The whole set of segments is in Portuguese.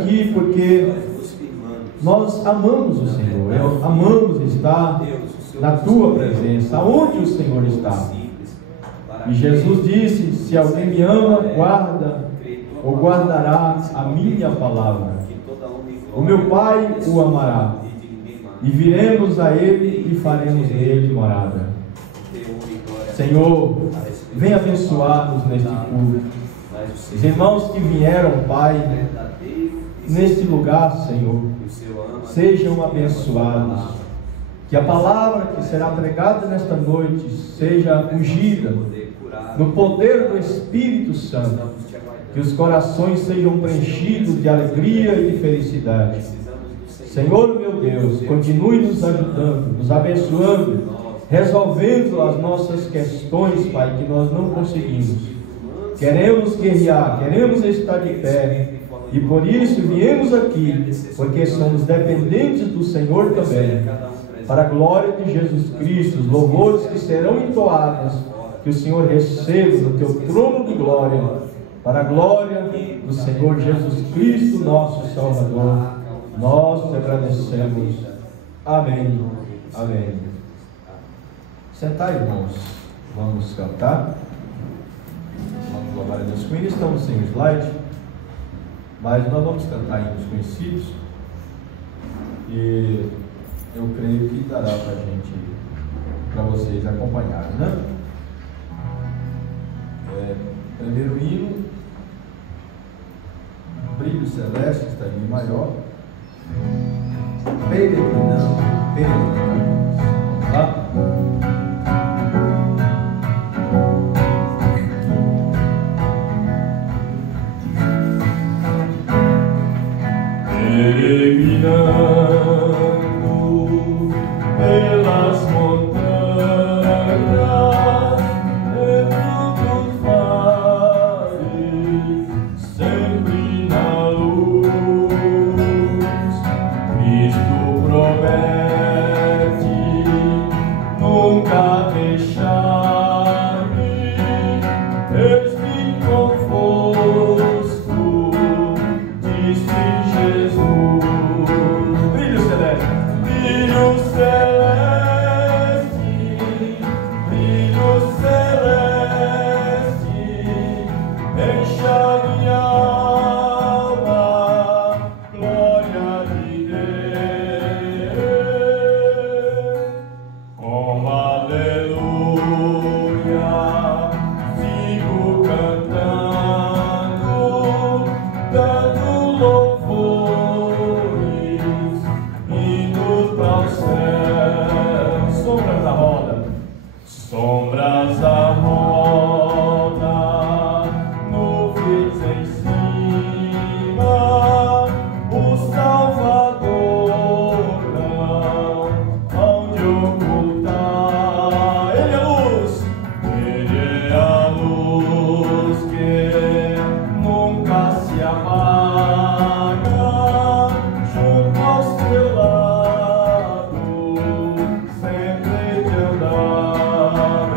aqui porque nós amamos o Senhor, amamos estar na tua presença, onde o Senhor está. E Jesus disse: se alguém me ama, guarda ou guardará a minha palavra. O meu Pai o amará, e viremos a Ele e faremos nele morada. Senhor, vem abençoar-nos neste culto. Os irmãos que vieram, Pai, neste lugar, Senhor, sejam abençoados. Que a palavra que será pregada nesta noite seja ungida no poder do Espírito Santo. Que os corações sejam preenchidos de alegria e de felicidade. Senhor meu Deus, continue nos ajudando, nos abençoando, resolvendo as nossas questões, Pai, que nós não conseguimos. Queremos guerrear, queremos estar de pé, e por isso viemos aqui, porque somos dependentes do Senhor também. Para a glória de Jesus Cristo, os louvores que serão entoados, que o Senhor receba no teu trono de glória, para a glória do Senhor Jesus Cristo, nosso Salvador. Nós te agradecemos. Amém. Amém. Sentar, irmãos. Vamos cantar. Vamos louvar a Deus com ele. Estamos sem slide, mas nós vamos cantar hinos conhecidos. E eu creio que dará para vocês acompanharem, né? Primeiro hino, Brilho Celeste, está em Mi maior. Peregrinando, vamos lá? Peregrinando pelas montanhas, dentro dos vales, sempre na luz, Cristo promete nunca deixar-me. Eis-me convosco, disse Jesus. Brilho celeste, brilho celeste, brilho celeste, enche a minha alma, glória de Deus. Com aleluia sigo cantando, dando louvores, indo para o céu. Sombras à roda, sombras à roda, nuvens em cima, o Salvador não onde ocultar. Ele é a luz, ele é a luz que nunca se apaga, junto ao seu lado sempre de andar.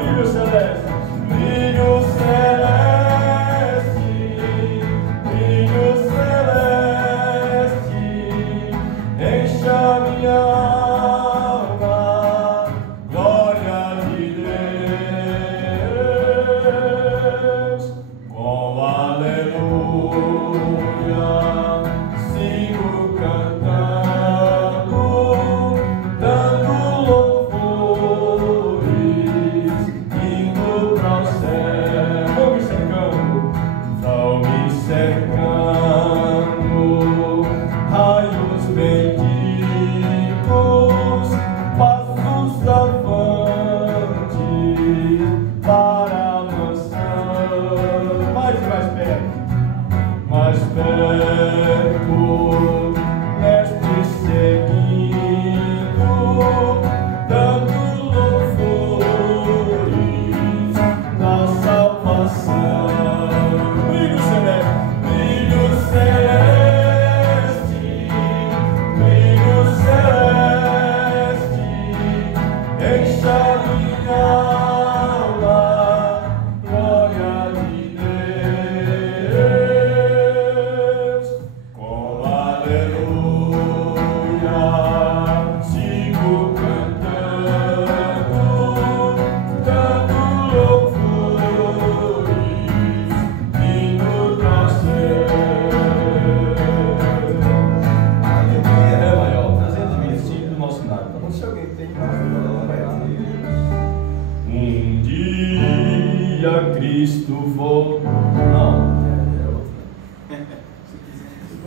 Cristo voltou. Não, é outra.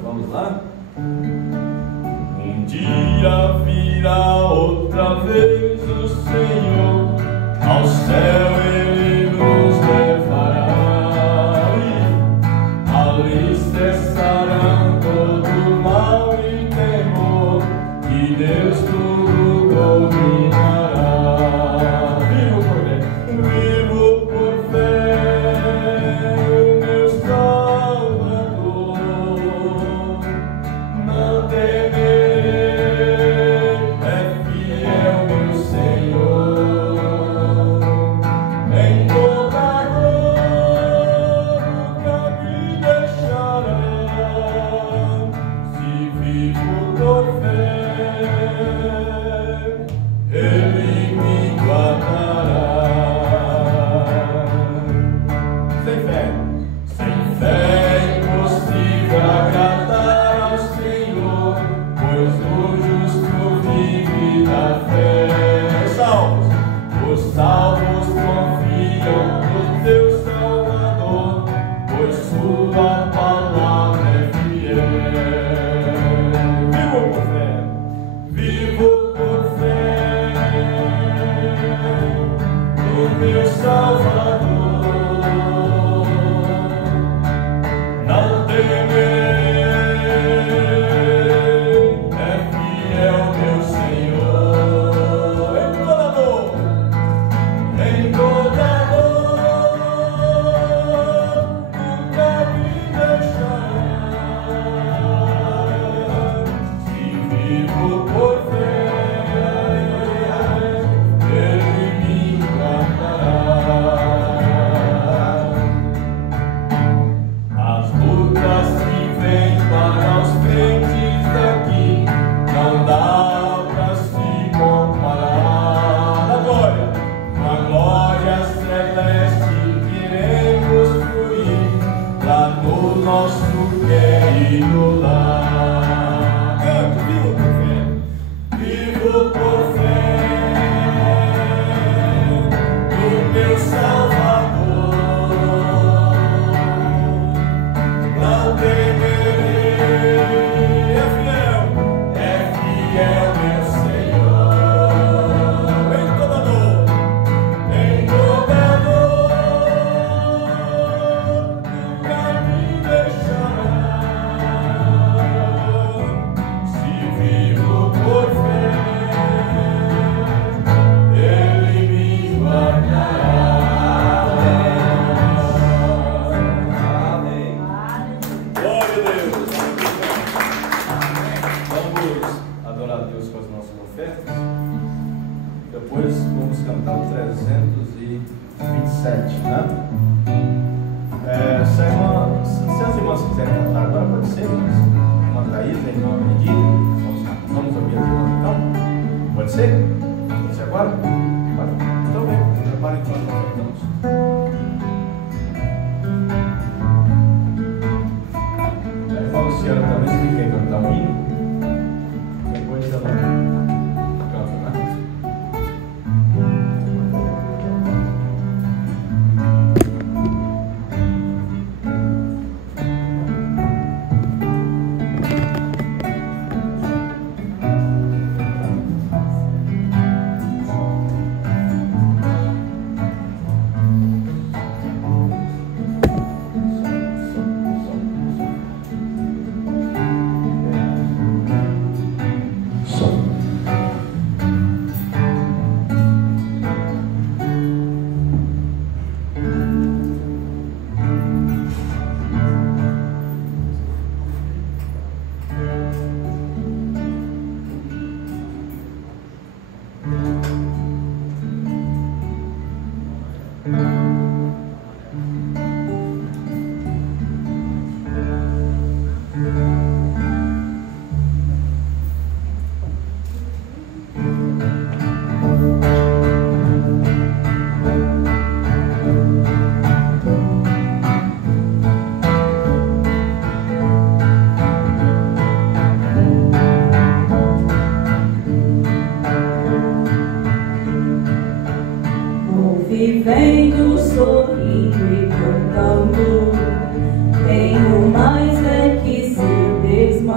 Vamos lá? Um dia virá outra vez o Senhor, ao céu Ele nos levará, e ali cessarão todo mal e temor, e Deus tudo dominará. Vivo por fé, o meu Salvador, não temerei, é fiel meu Senhor, em toda dor nunca me deixará, se vivo por fé, Ele me guardará. Sem fé é impossível agradar ao Senhor, pois o justo vive da fé. Os salvos confiam no teu Salvador, pois sua palavra é fiel. Vivo por fé, vivo por fé, no meu Salvador. Não temerei, é fiel meu Senhor, em toda dor nunca me deixará, se vivo por fé, Ele me guardará. As lutas que vêm para os crentes daqui não dá pra se comparar. Na glória celeste queremos fluir lá no nosso querido lar. Canto, vivo por fé, no meu Salvador. Não temerei, é fiel meu Senhor, em toda dor nunca me deixará, se vivo por fé, Ele me guardará. Amém. Glória a Deus. Vamos adorar a Deus com as nossas ofertas. Depois vamos cantar o 327, né? Se as irmãs quiserem cantar agora, pode ser, mas uma Thaís, a irmã Benedita. Vamos ouvir as irmãs então? Pode ser? Pode ser agora? Pode. Então vem, preparem para nós cantamos. A irmã Luciana também, se quer cantar um hino, depois ela canta, né?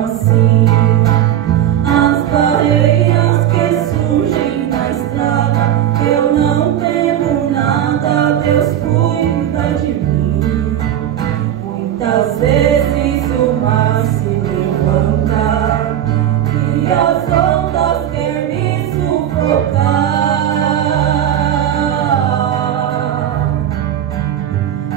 assim. As barreiras que surgem na estrada, eu não temo nada, Deus cuida de mim. Muitas vezes o mar se levanta e as ondas querem me sufocar.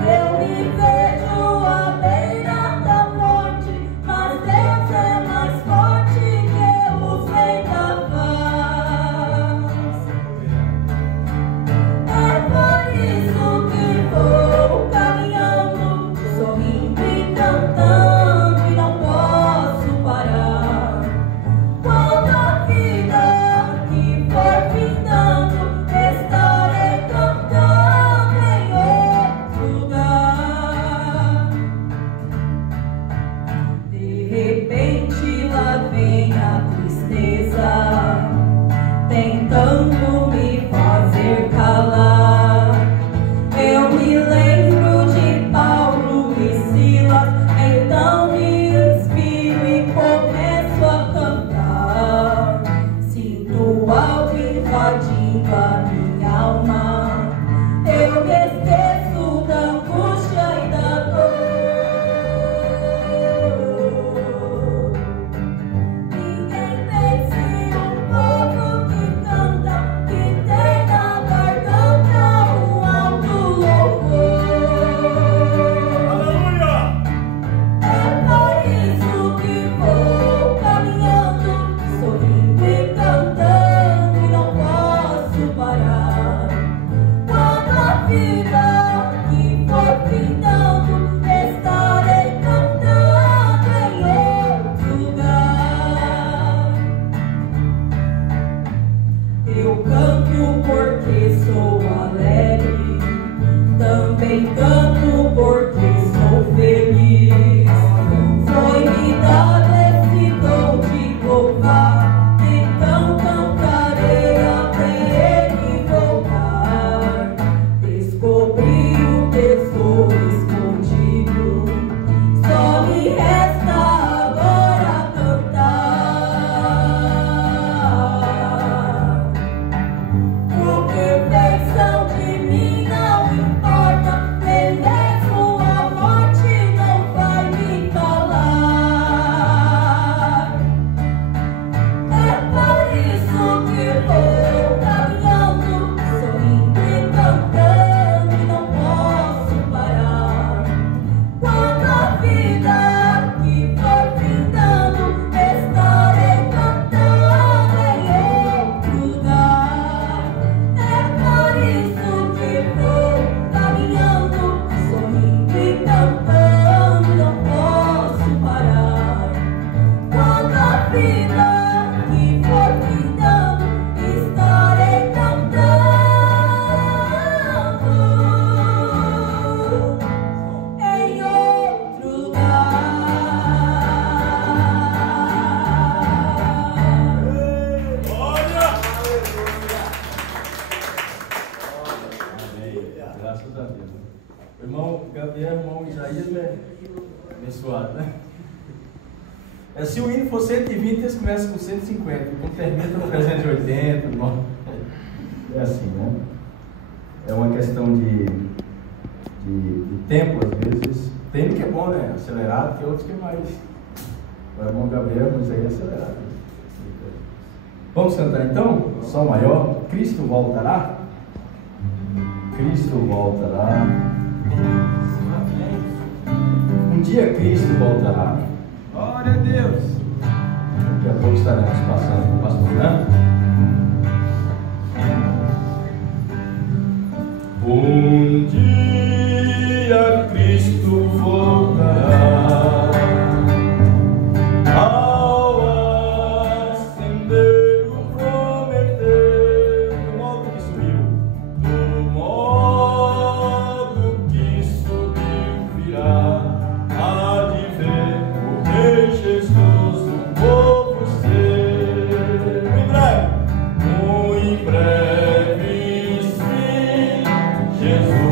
Eu me vejo à beira da morte, mas Deus é mais forte que o vendaval. É por isso que vou caminhando, sorrindo e cantando, e não posso parar. Quando a vida que for findando, estarei cantando em outro lugar. De repente lá vem a tristeza, tentando me fazer calar. Eu me lembro de Paulo e Silas, então me inspiro e começo a cantar. Sinto algo invadindo a minha alma, eu me esqueço da angústia e da dor. Ninguém vence um povo que canta, que tem na garganta um alto louvor. Aleluia! É por isso que vou caminhando, sorrindo e cantando, e não posso parar. Quando a vida que for findando, estarei cantando em outro lugar. Eu canto porque sou alegre, também canto porque sou feliz. Foi-me dado esse dom de louvar, então cantarei até ele voltar. Descobri o tesouro escondido, só me resta agora cantar. O que pensam de mim não importa, nem mesmo a morte não vai me calar. É por isso que vou caminhando, sorrindo e cantando, e não posso parar. Quando a vida que for findando, estarei cantando em outro lugar. É por isso que vou caminhando, sorrindo e cantando, não posso parar. Quando a vida que for findando, estarei cantando em outro lugar. Olha! Amém. Graças a Deus. Irmão Gabriel, irmão Isaías, é abençoado, né? Se o hino for 120, eles começam com 150, quando termina com 380, é assim, né? É uma questão de tempo, às vezes. Tem que é bom, né? Acelerado, tem outros que é mais. O irmão Gabriel, mas aí é acelerado. Vamos cantar então? Sol maior. Cristo voltará? Cristo voltará. Um dia Cristo voltará. Glória a Deus! Daqui a pouco estaremos passando com o pastor Fernando. Um dia Cristo voltará, ao acender o prometer, do modo que subiu, virá, há de ver o Rei Jesus, o povo ser, muito em breve, sim, Jesus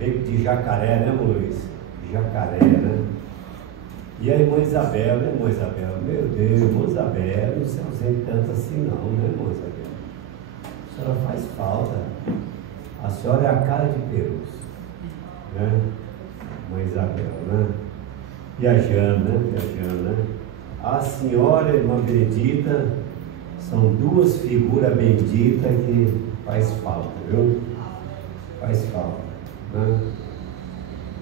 veio de Jacaré, né, Luiz? Jacaré, né? E a irmã Isabel, né, irmã Isabel? Meu Deus, irmã Isabel, não se ausente tanto assim não, né, irmã Isabel? A senhora faz falta. A senhora é a cara de Perus, né? Irmã Isabel, né? Viajando, né? A senhora e a irmã Benedita são duas figuras benditas que faz falta, viu? Faz falta, né?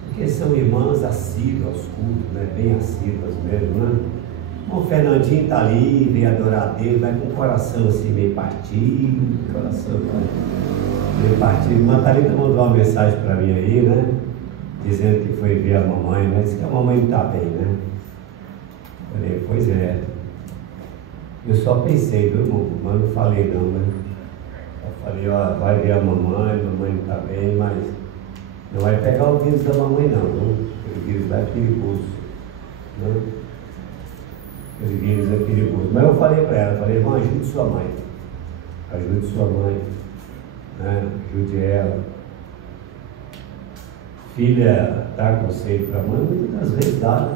Porque são irmãs assíduas aos cultos, né? Bem assíduas mesmo, né? O Fernandinho está ali, vem adorar a Deus, vai com o coração assim meio partido, coração meio partido. A irmã Thalita mandou uma mensagem para mim aí, né? Dizendo que foi ver a mamãe, né? Disse que a mamãe não está bem, né? Eu falei, pois é. Eu só pensei, viu, irmão? Mas não falei não, né? Eu falei, ó, vai ver a mamãe não está bem, mas não vai pegar o vírus da mamãe não, viu? Aquele vírus lá é perigoso, né? Aquele vírus é perigoso. Mas eu falei para ela, falei, irmão, ajude sua mãe, né? Ajude ela. Filha dá conselho para a mãe, muitas das vezes dá, né?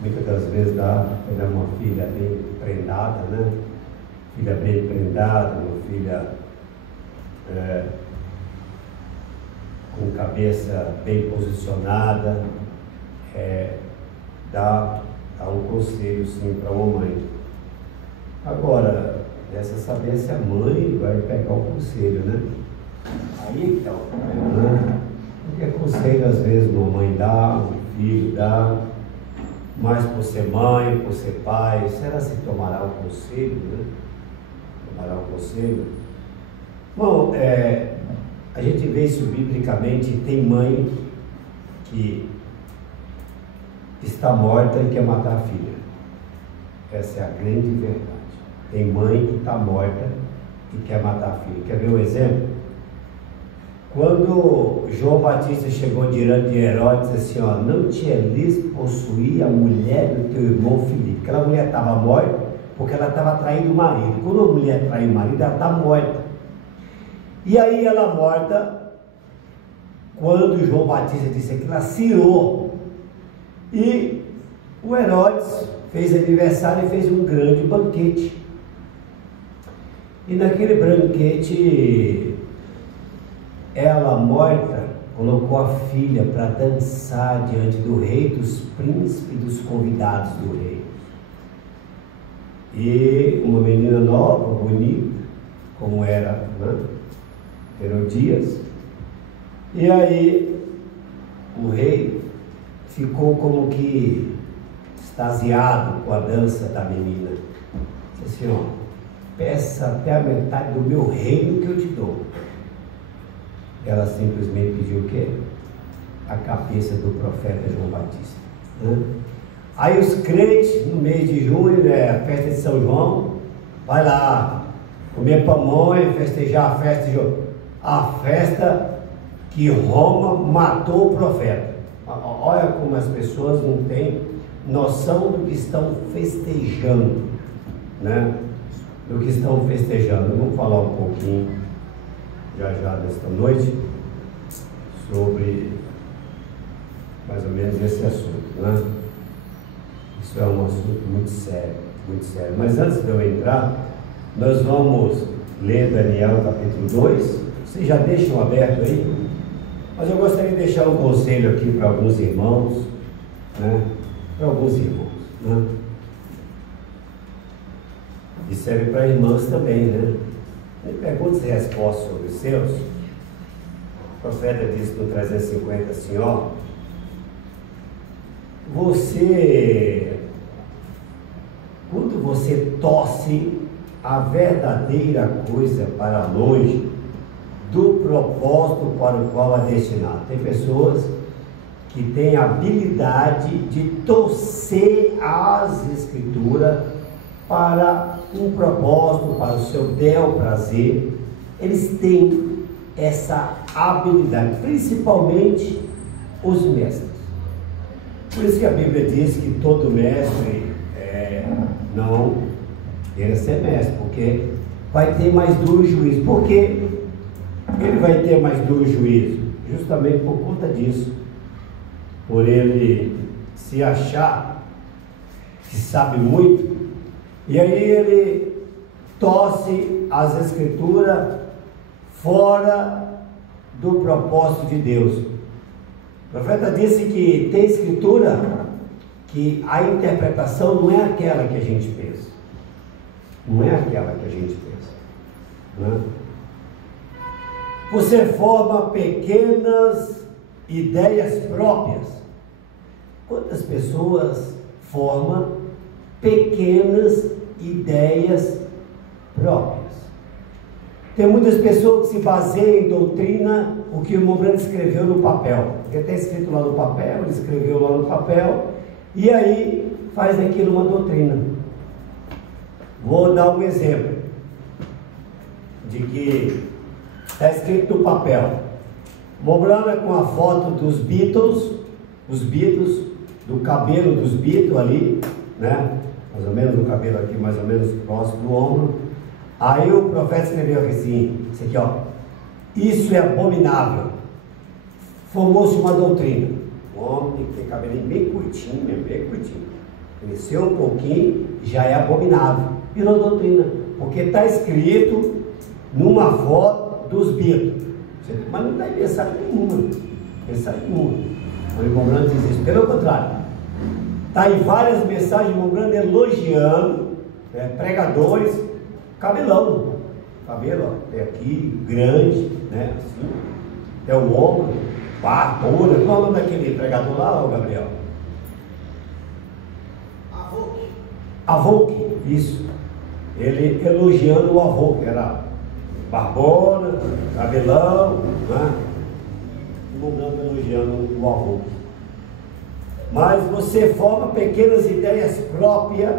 Muitas das vezes dá, quando é uma filha bem prendada, né? Filha bem prendada, uma filha com cabeça bem posicionada, dá um conselho sim para a mamãe. Agora, resta saber se a mãe vai pegar o conselho, né? Aí que é o problema, né? Porque conselho às vezes uma mãe dá, um filho dá, mas por ser mãe, por ser pai, será se tomará o conselho, né? Tomará o conselho. Bom, a gente vê isso biblicamente, tem mãe que está morta e quer matar a filha. Essa é a grande verdade. Tem mãe que está morta e quer matar a filha. Quer ver um exemplo? Quando João Batista chegou diante de Herodes, disse assim, ó, não te lhes possuir a mulher do teu irmão Filipe. Aquela mulher estava morta porque ela estava traindo o marido. Quando a mulher trai o marido, ela está morta. E aí ela morta, quando João Batista disse aquilo, ela cirou. E o Herodes fez aniversário e fez um grande banquete. E naquele banquete, ela morta colocou a filha para dançar diante do rei, dos príncipes e dos convidados do rei. E uma menina nova, bonita, como era, né? Herodias. E aí o rei ficou como que extasiado com a dança da menina. Disse assim, ó, peça até a metade do meu reino que eu te dou. Ela simplesmente pediu o quê? A cabeça do profeta João Batista, né? Aí os crentes, no mês de junho, né, a festa de São João, vai lá comer pamonha, festejar a festa que Roma matou o profeta. Olha como as pessoas não têm noção do que estão festejando, né? Do que estão festejando. Vamos falar um pouquinho já nesta noite sobre mais ou menos esse assunto, né? Isso é um assunto muito sério, muito sério. Mas antes de eu entrar, nós vamos ler Daniel capítulo 2. Vocês já deixam aberto aí? Mas eu gostaria de deixar um conselho aqui para alguns irmãos, né? Para alguns irmãos, né? E serve para irmãs também, né? Perguntas e respostas sobre os seus. O profeta disse no 350 assim, ó, quando você torce a verdadeira coisa para longe do propósito para o qual é destinado. Tem pessoas que têm a habilidade de torcer as escrituras para um propósito, para o seu bel prazer. Eles têm essa habilidade, principalmente os mestres. Por isso que a Bíblia diz que todo mestre não queira ser mestre, porque vai ter mais duro juízo. Por que ele vai ter mais duro juízo? justamente por conta disso, por ele se achar que sabe muito, e aí ele torce as Escrituras fora do propósito de Deus. O profeta disse que tem Escritura que a interpretação não é aquela que a gente pensa. Não é aquela que a gente pensa. Né? Você forma pequenas ideias próprias. Quantas pessoas formam pequenas ideias próprias? Tem muitas pessoas que se baseiam em doutrina, o que o irmão Branco escreveu no papel. Ele está escrito lá no papel, ele escreveu lá no papel, e aí faz daquilo uma doutrina. Vou dar um exemplo de que está escrito no papel. Mobrana com a foto dos Beatles, os Beatles, do cabelo dos Beatles ali, né? Mais ou menos o cabelo aqui, mais ou menos próximo do ombro. Aí o profeta escreveu assim, isso aqui, ó. Isso é abominável. Formou-se uma doutrina. O homem tem cabelinho bem curtinho, mesmo, bem curtinho. Cresceu um pouquinho, já é abominável. Virou doutrina, porque está escrito numa foto dos Beatles. Mas não está em mensagem nenhuma. Mensagem nenhuma. O irmão Branco diz isso. Pelo contrário, está em várias mensagens, o irmão Branco elogiando pregadores, cabelão. Cabelo, ó, é aqui, grande, né? Assim, é o ombro, barbona. Qual é o nome daquele pregador lá, Gabriel? Avôque, isso. Ele elogiando o Avôque, era barbona, cabelão, né? O irmão Branco elogiando o Avôque. Mas você forma pequenas ideias próprias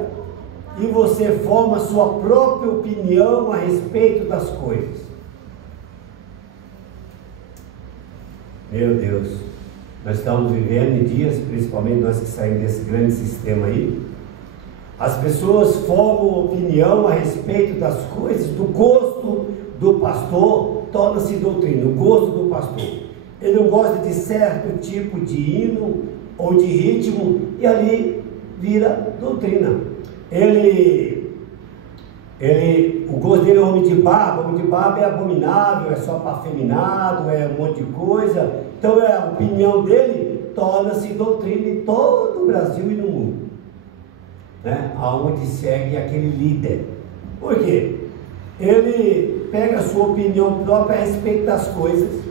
e você forma sua própria opinião a respeito das coisas. Meu Deus, nós estamos vivendo em dias, principalmente nós que saímos desse grande sistema aí, as pessoas formam opinião a respeito das coisas, do gosto do pastor, torna-se doutrina, o gosto do pastor. Ele não gosta de certo tipo de hino ou de ritmo, e ali vira doutrina. O gosto dele é homem de barba é abominável, é só para afeminado, é um monte de coisa. Então a opinião dele torna-se doutrina em todo o Brasil e no mundo, né? Aonde segue aquele líder. Por quê? Ele pega a sua opinião própria a respeito das coisas,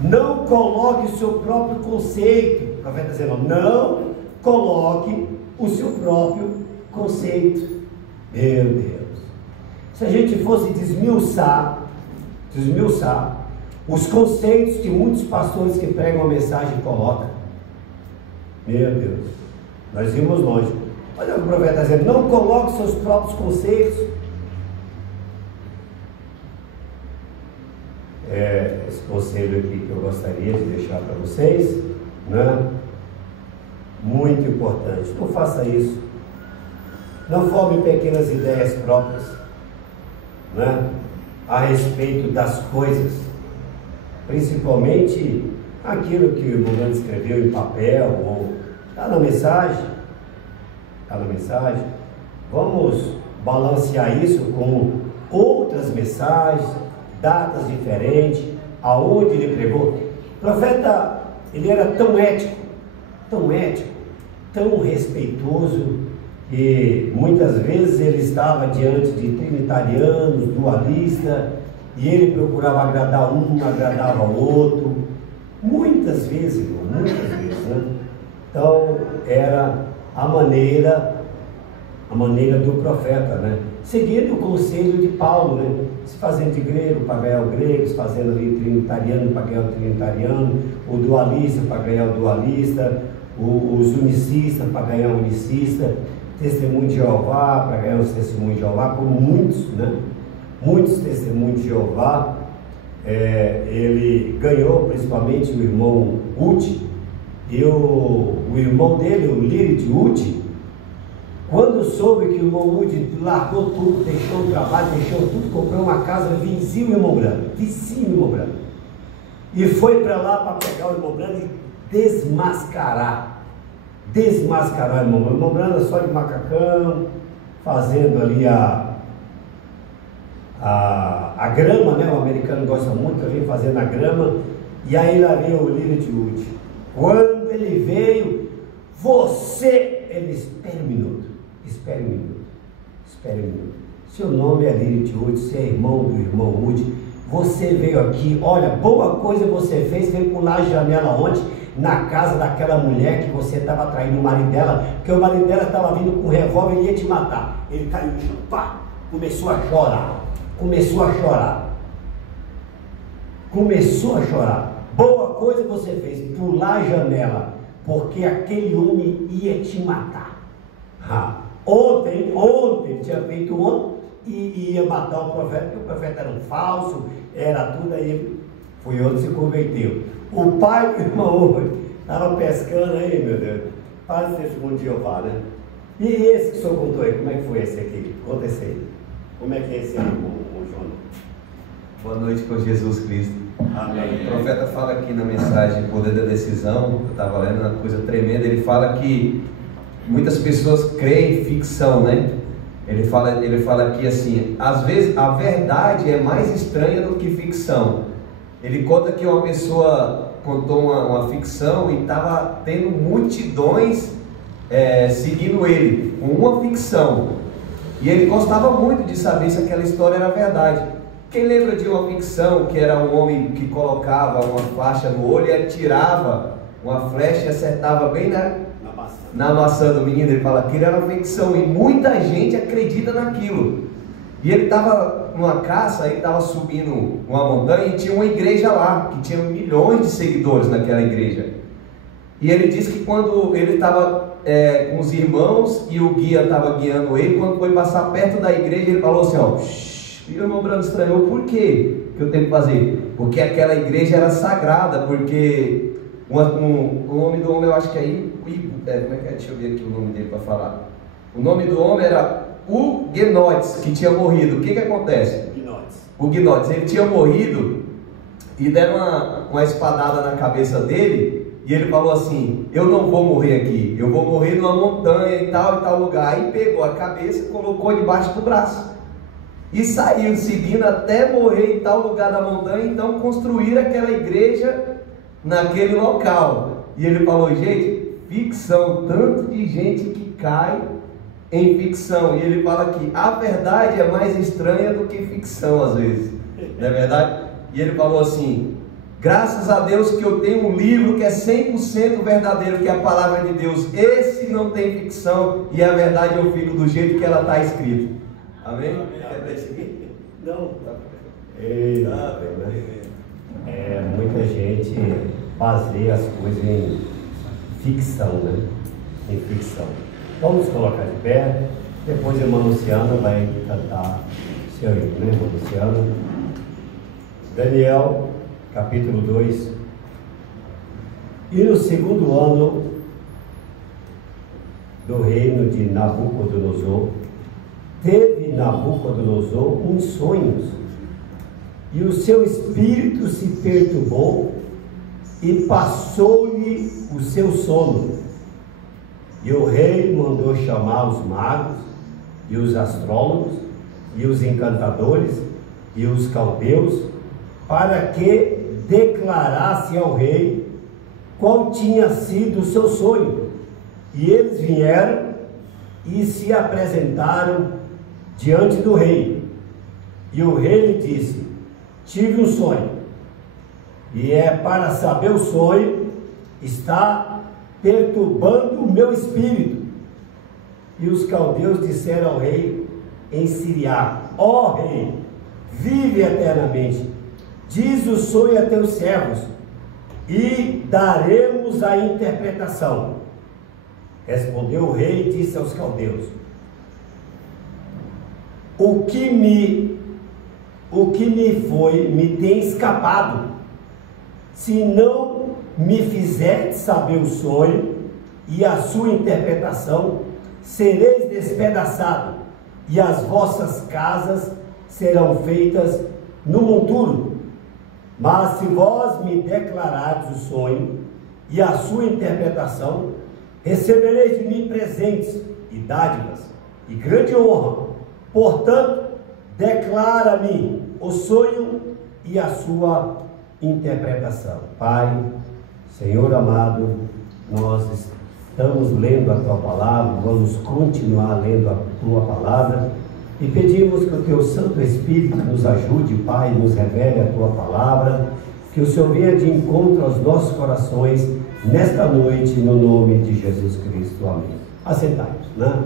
não coloque o seu próprio conceito. O profeta está dizendo, não coloque o seu próprio conceito. Meu Deus, se a gente fosse desmiuçar os conceitos que muitos pastores que pregam a mensagem colocam, meu Deus, nós vimos longe. Olha o que o profeta está dizendo, não coloque seus próprios conceitos. Esse conselho aqui que eu gostaria de deixar para vocês, né? Muito importante, não faça isso. Não forme pequenas ideias próprias, né? A respeito das coisas, principalmente aquilo que o irmão escreveu em papel ou está na mensagem. Vamos balancear isso com outras mensagens, datas diferentes, aonde ele pregou. O profeta, ele era tão ético, tão respeitoso, que muitas vezes ele estava diante de trinitarianos, dualistas, e ele procurava agradar um, agradava o outro, muitas vezes, né? Então era a maneira do profeta, né? Seguindo o conselho de Paulo, né? Se fazendo de grego para ganhar o grego, se fazendo ali trinitariano para ganhar o trinitariano, o dualista para ganhar o dualista, os unicistas para ganhar o unicista, testemunho de Jeová para ganhar os testemunhos de Jeová, como muitos, né? Muitos testemunhos de Jeová. Ele ganhou, principalmente o irmão Uti, e o irmão dele, o Lirit Uti, quando soube que o irmão Uti largou tudo, deixou o trabalho, deixou tudo, comprou uma casa vizinho o irmão Branco, e foi para lá para pegar o irmão Brando e desmascarar o irmão Brando. O irmão Brando só de macacão, fazendo ali a grama, né? O americano gosta muito, vem fazendo a grama, e aí lá veio o Lilith Wood. Quando ele veio, ele espere um minuto. Seu nome é Lilith Wood, você é irmão do irmão Wood, você veio aqui, olha, boa coisa você fez, veio pular a janela ontem, na casa daquela mulher que você estava traindo o marido dela, porque o marido dela estava vindo com um revólver e ia te matar. Ele caiu no chão, pá, começou a chorar. Boa coisa você fez, pular a janela, porque aquele homem ia te matar. Ontem ele tinha feito ontem e ia matar o profeta, porque o profeta era um falso, era tudo, aí foi onde se converteu. O pai do irmão estava pescando aí, meu Deus, quase testemunho de Jeová, né? E esse que o senhor contou aí, como é que foi esse aqui? Conta esse aí. Como é que é esse aí, o Jonas? Boa noite com Jesus Cristo. Amém. O profeta fala aqui na mensagem Poder da Decisão, eu estava lendo uma coisa tremenda, ele fala que muitas pessoas creem em ficção, né? Ele fala aqui assim, às vezes a verdade é mais estranha do que ficção. Ele conta que uma pessoa contou uma ficção e estava tendo multidões seguindo ele, com uma ficção. E ele gostava muito de saber se aquela história era verdade. Quem lembra de uma ficção que era um homem que colocava uma faixa no olho e atirava uma flecha e acertava bem na maçã do menino? Ele fala que era uma ficção e muita gente acredita naquilo. E ele estava numa caça, ele estava subindo uma montanha e tinha uma igreja lá, que tinha milhões de seguidores naquela igreja. E ele disse que quando ele estava com os irmãos e o guia estava guiando ele, quando foi passar perto da igreja, ele falou assim, ó, e o irmão Brando estranhou, por quê que eu tenho que fazer? Porque aquela igreja era sagrada, porque o nome do homem, eu acho que é como é que é? Deixa eu ver aqui o nome dele para falar. O nome do homem era Huguenotes, que tinha morrido. O que acontece? Huguenotes, ele tinha morrido e deram uma espadada na cabeça dele e ele falou assim, eu não vou morrer aqui, eu vou morrer numa montanha e tal lugar. Aí pegou a cabeça e colocou debaixo do braço e saiu seguindo até morrer em tal lugar da montanha. Então construíram aquela igreja naquele local. E ele falou, gente, ficção, tanto de gente que cai em ficção. E ele fala que a verdade é mais estranha do que ficção às vezes, não é verdade? E ele falou assim, graças a Deus que eu tenho um livro que é 100% verdadeiro, que é a palavra de Deus. Esse não tem ficção e a verdade eu fico do jeito que ela está escrita. Amém? Não. Muita gente baseia as coisas em ficção, né? Em ficção. Vamos colocar de pé. Depois a irmã Luciana vai cantar seu hino, né, irmã Luciana? Daniel, capítulo 2. E no segundo ano do reino de Nabucodonosor, teve Nabucodonosor uns sonhos, e o seu espírito se perturbou, e passou-lhe o seu sono. E o rei mandou chamar os magos, e os astrólogos, e os encantadores, e os caldeus, para que declarasse ao rei qual tinha sido o seu sonho. E eles vieram e se apresentaram diante do rei. E o rei lhe disse, tive um sonho, e é para saber o sonho, está perturbando o meu espírito. E os caldeus disseram ao rei em siriaco, ó rei, vive eternamente, diz o sonho a teus servos, e daremos a interpretação. Respondeu o rei e disse aos caldeus, o que me tem escapado. Se não me fizerdes saber o sonho e a sua interpretação, sereis despedaçados, e as vossas casas serão feitas no monturo. Mas se vós me declarardes o sonho e a sua interpretação, recebereis de mim presentes e dádivas e grande honra. Portanto, declara-me o sonho e a sua interpretação. Pai, Senhor amado, nós estamos lendo a Tua Palavra, vamos continuar lendo a Tua Palavra e pedimos que o Teu Santo Espírito nos ajude, Pai, nos revele a Tua Palavra, que o Senhor venha de encontro aos nossos corações nesta noite, no nome de Jesus Cristo. Amém. Assentai-vos, né?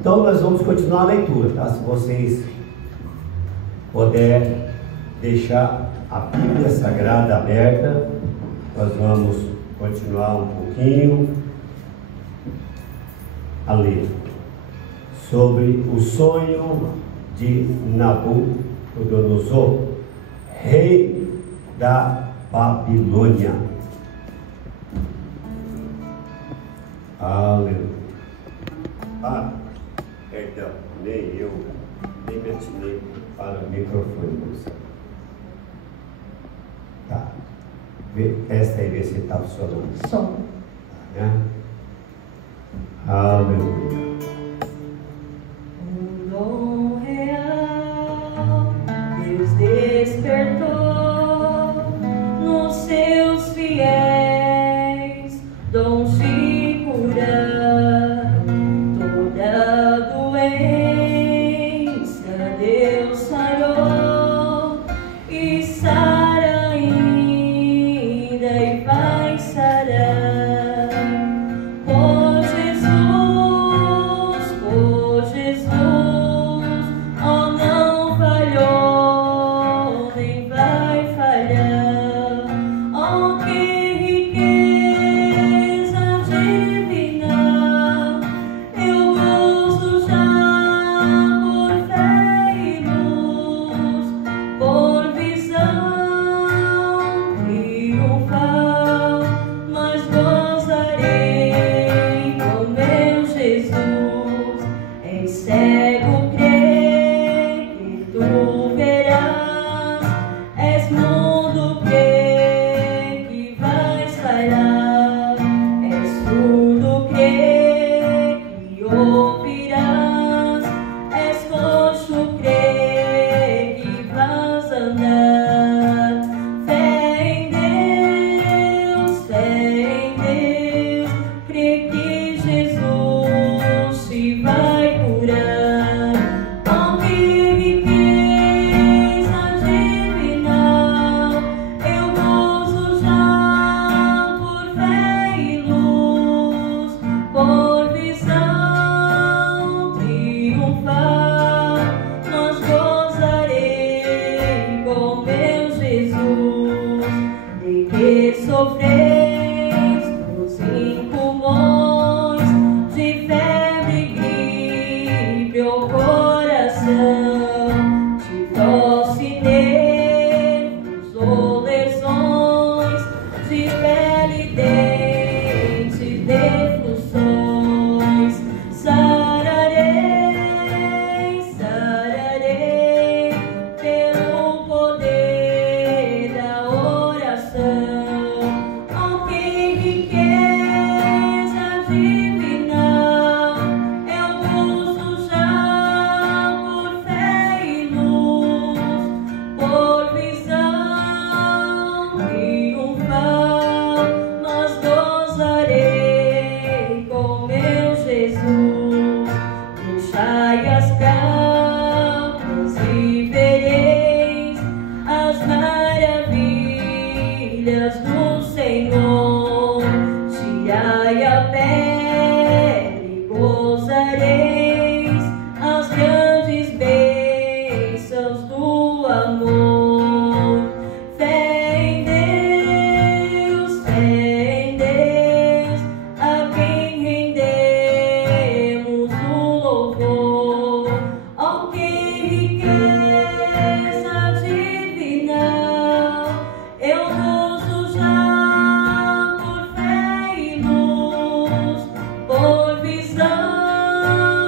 Então nós vamos continuar a leitura, tá? Se vocês puderem deixar a Bíblia Sagrada aberta, nós vamos continuar um pouquinho a ler sobre o sonho de Nabucodonosor, rei da Babilônia. Aleluia. Perdão, nem me atinei para o microfone. Tá. Testa aí, vê se está funcionando. Som. Tá, né? Aleluia. Um dom real, Deus despertou nos seus fiéis, dons de curar toda doença. Deus sarou e sara ainda e vai sarar. Por visão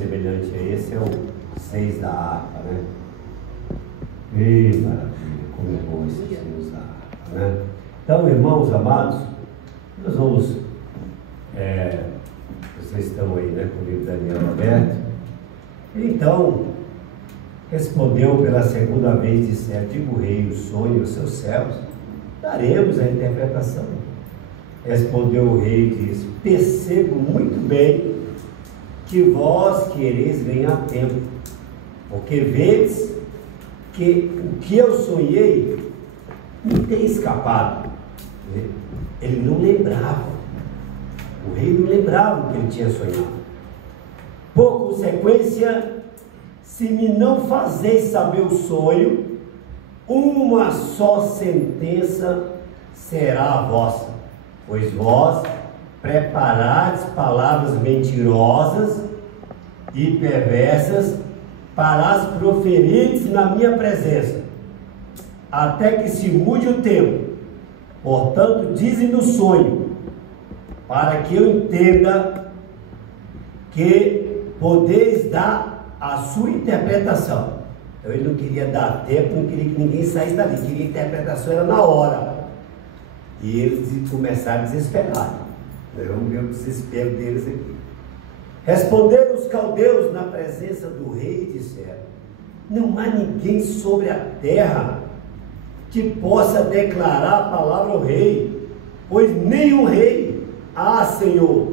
semelhante a esse é o 6 da harpa, né? Ei, maravilha, como é bom esse 6 da harpa, né? Então, irmãos amados, nós vamos, vocês estão aí, né, com o livro Daniel aberto. Então, respondeu pela segunda vez, disseram: diga o rei o sonho aos seus servos, daremos a interpretação. Respondeu o rei e disse: percebo muito bem que vós quereis ganhar tempo, porque vedes que o que eu sonhei me tem escapado. Ele não lembrava, o rei não lembrava o que ele tinha sonhado. Por consequência, se me não fazeis saber o sonho, uma só sentença será a vossa, pois vós preparades palavras mentirosas e perversas para as proferirdes na minha presença, até que se mude o tempo. Portanto, dizem no sonho, para que eu entenda que podeis dar a sua interpretação. Então ele não queria dar tempo, não queria que ninguém saísse dali, queria interpretação, era na hora. E eles começaram a desesperar. Vamos ver o desespero deles aqui. Responderam os caldeus na presença do rei e disseram: não há ninguém sobre a terra que possa declarar a palavra ao rei, pois nem o rei há, Senhor,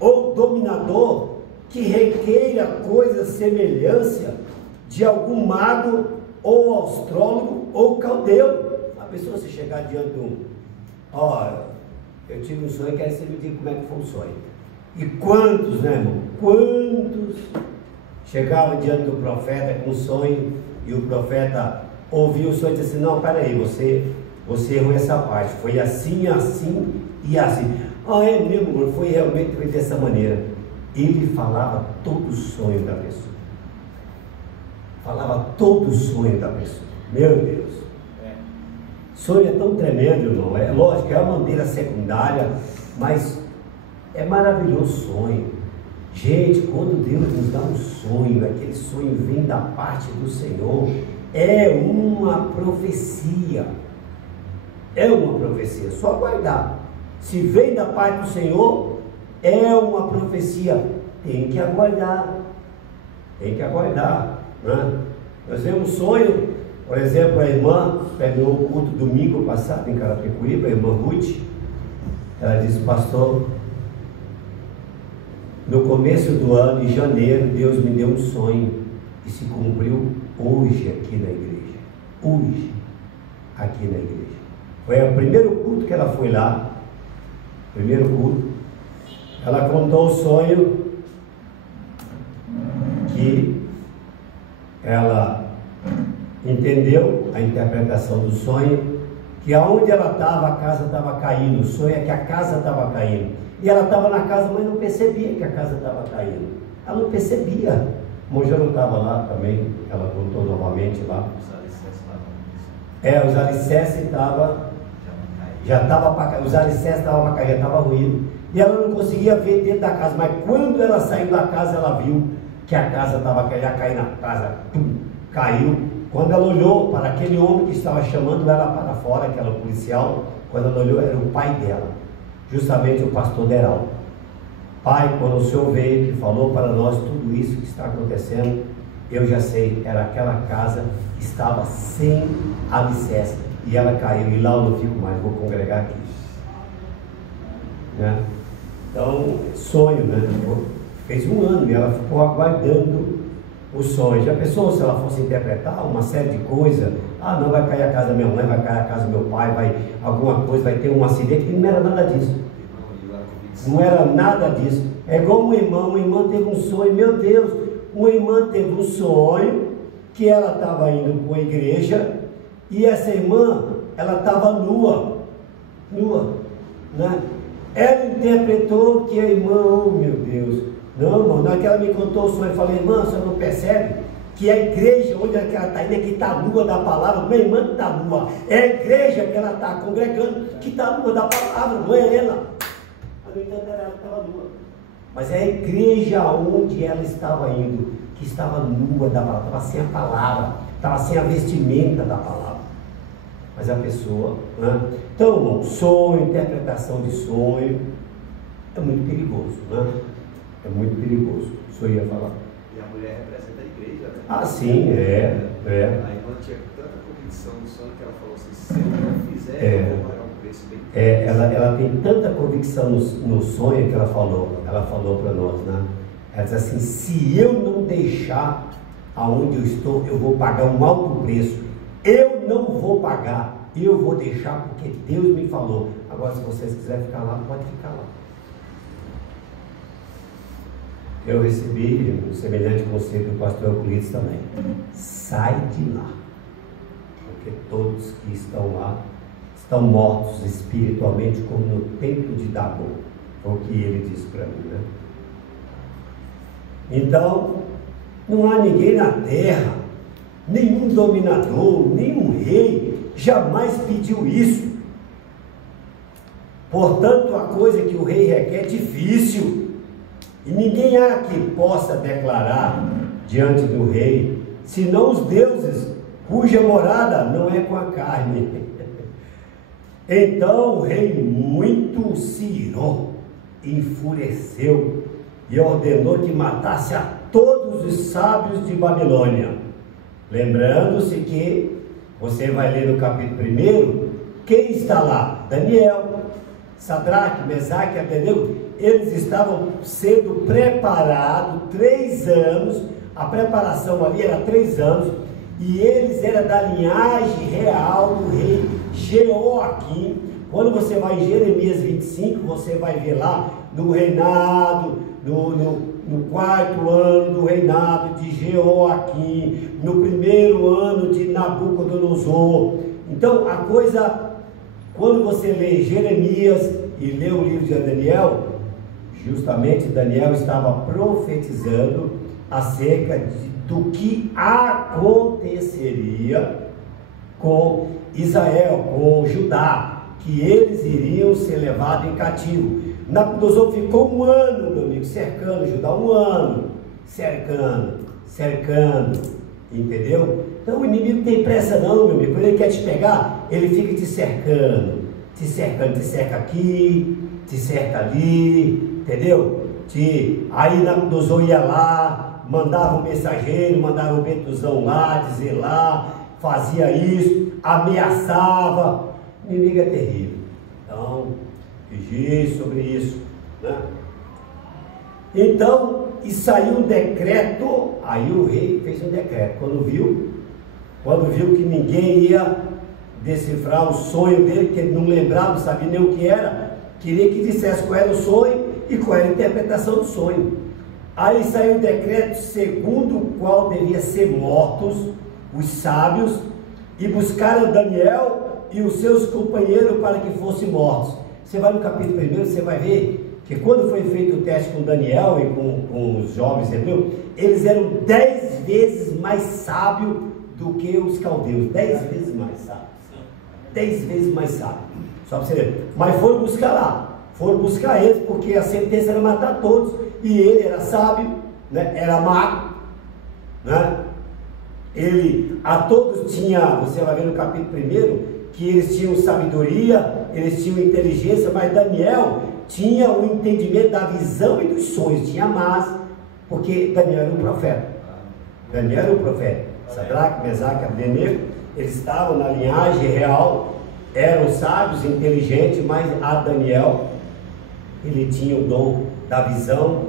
ou dominador, que requeira coisa semelhança de algum mago, ou astrólogo, ou caldeu. A pessoa se chegar diante de eu tive um sonho, quero que você me diga como é que foi o sonho. E quantos, né, irmão? Quantos chegavam diante do profeta com um sonho, e o profeta ouviu o sonho e disse assim: não, peraí, você errou essa parte, foi assim, assim e assim. É mesmo, irmão, foi realmente dessa maneira. Ele falava todo o sonho da pessoa. Falava todo o sonho da pessoa. Meu Deus. Sonho é tão tremendo, irmão. É lógico, é uma maneira secundária, mas é maravilhoso sonho. Gente, quando Deus nos dá um sonho, aquele sonho vem da parte do Senhor, é uma profecia. É uma profecia, só aguardar. Se vem da parte do Senhor, é uma profecia. Tem que aguardar. Tem que aguardar, né? Nós vemos sonho. Por exemplo, a irmã terminou o culto domingo passado em Carapicuíba, a irmã Ruth. Ela disse: pastor, no começo do ano, em janeiro, Deus me deu um sonho e se cumpriu hoje aqui na igreja. Hoje, aqui na igreja. Foi o primeiro culto que ela foi lá. Primeiro culto. Ela contou o sonho que ela entendeu a interpretação do sonho, que aonde ela estava, a casa estava caindo. O sonho é que a casa estava caindo. E ela estava na casa, mas não percebia que a casa estava caindo. Ela não percebia. O Moja não estava lá também, ela contou novamente lá. Os alicerces estavam, os alicerces estavam para cair, estava ruído. E ela não conseguia ver dentro da casa, mas quando ela saiu da casa, ela viu que a casa estava caindo, ia cair na casa, caiu. Quando ela olhou para aquele homem que estava chamando ela para fora, aquela policial, quando ela olhou, era o pai dela, justamente o pastor Deraldo. Pai, quando o senhor veio, que falou para nós tudo isso que está acontecendo, eu já sei, era aquela casa que estava sem alicerce, e ela caiu, e lá eu não fico mais, vou congregar aqui. Né? Então, sonho, né? Fez um ano e ela ficou aguardando o sonho. Já pensou se ela fosse interpretar uma série de coisas? Não, vai cair a casa da minha mãe, vai cair a casa do meu pai, vai alguma coisa, vai ter um acidente. E não era nada disso. Não era nada disso. É igual uma irmã teve um sonho, meu Deus, uma irmã teve um sonho que ela estava indo para a igreja e essa irmã, ela estava nua, né? Ela interpretou que a irmã, oh meu Deus, não, irmão, na hora que ela me contou o sonho, eu falei: irmã, você não percebe que a igreja onde ela está indo é que está nua da palavra? Minha irmã que está nua, é a igreja que ela está congregando que está nua da palavra, não é ela. No entanto, ela estava nua. mas é a igreja onde ela estava indo, que estava nua da palavra, estava sem a palavra, estava sem a vestimenta da palavra. Mas a pessoa, né? Então, sonho, interpretação de sonho, é muito perigoso, né? É muito perigoso. O senhor ia falar? E a mulher representa a igreja, né? Ah, sim, é. Aí quando tinha tanta convicção do sonho que ela falou assim, se eu não fizer, eu vou pagar um preço bem caro. Ela tem tanta convicção no sonho que ela falou para nós, né? Ela diz assim, se eu não deixar aonde eu estou, eu vou pagar um alto preço. Eu não vou pagar, eu vou deixar porque Deus me falou. Agora, se vocês quiserem ficar lá, pode ficar lá. Eu recebi um semelhante conselho do pastor Euclides também. Sai de lá, porque todos que estão lá estão mortos espiritualmente, como no templo de Dagon. Foi o que ele disse para mim, né? Então, não há ninguém na terra, nenhum dominador, nenhum rei, jamais pediu isso. Portanto, a coisa que o rei requer é difícil. E ninguém há que possa declarar diante do rei, senão os deuses, cuja morada não é com a carne. Então o rei muito se irou, enfureceu e ordenou que matasse a todos os sábios de Babilônia. Lembrando-se que, você vai ler no capítulo 1, quem está lá? Daniel, Sadraque, Mesaque e Abednego. Eles estavam sendo preparados 3 anos, a preparação ali era 3 anos, e eles eram da linhagem real do rei Jeoaquim. Quando você vai em Jeremias 25, você vai ver lá no reinado, no 4º ano do reinado de Jeoaquim, no 1º ano de Nabucodonosor. Então a coisa, quando você lê Jeremias e lê o livro de Daniel, justamente Daniel estava profetizando acerca do que aconteceria com Israel, com Judá, que eles iriam ser levados em cativo. Nabucodonosor ficou 1 ano, meu amigo, cercando Judá, 1 ano, cercando, entendeu? Então o inimigo não tem pressa não, meu amigo. Quando ele quer te pegar, ele fica te cercando, te cerca aqui, te cerca ali, entendeu? Aí Nabucodonosor ia lá, mandava um mensageiro, mandava um Betuzão lá, dizer lá, fazia isso, ameaçava. O inimigo é terrível. Então, vigie sobre isso, né? Então, e saiu um decreto, aí o rei fez um decreto, quando viu que ninguém ia decifrar o sonho dele, que ele não lembrava, não sabia nem o que era, queria que dissesse qual era o sonho e qual era a interpretação do sonho. Aí saiu um decreto segundo o qual deviam ser mortos os sábios, e buscaram Daniel e os seus companheiros para que fossem mortos. Você vai no capítulo 1, você vai ver que quando foi feito o teste com Daniel e com os jovens hebreus, eles eram 10 vezes mais sábios do que os caldeus, 10 vezes mais sábios, 10 vezes mais sábios, só para você ver. Mas foram buscar lá, foram buscar eles, porque a sentença era matar todos, e ele era sábio, né? Era mago, né? Ele a todos tinha, você vai ver no capítulo 1, que eles tinham sabedoria, eles tinham inteligência, mas Daniel tinha o entendimento da visão e dos sonhos, tinha mais, porque Daniel era um profeta. Daniel era um profeta. Sadraque, Mesaque, Abednego, eles estavam na linhagem real, eram sábios, inteligentes, mas a Daniel, ele tinha o dom da visão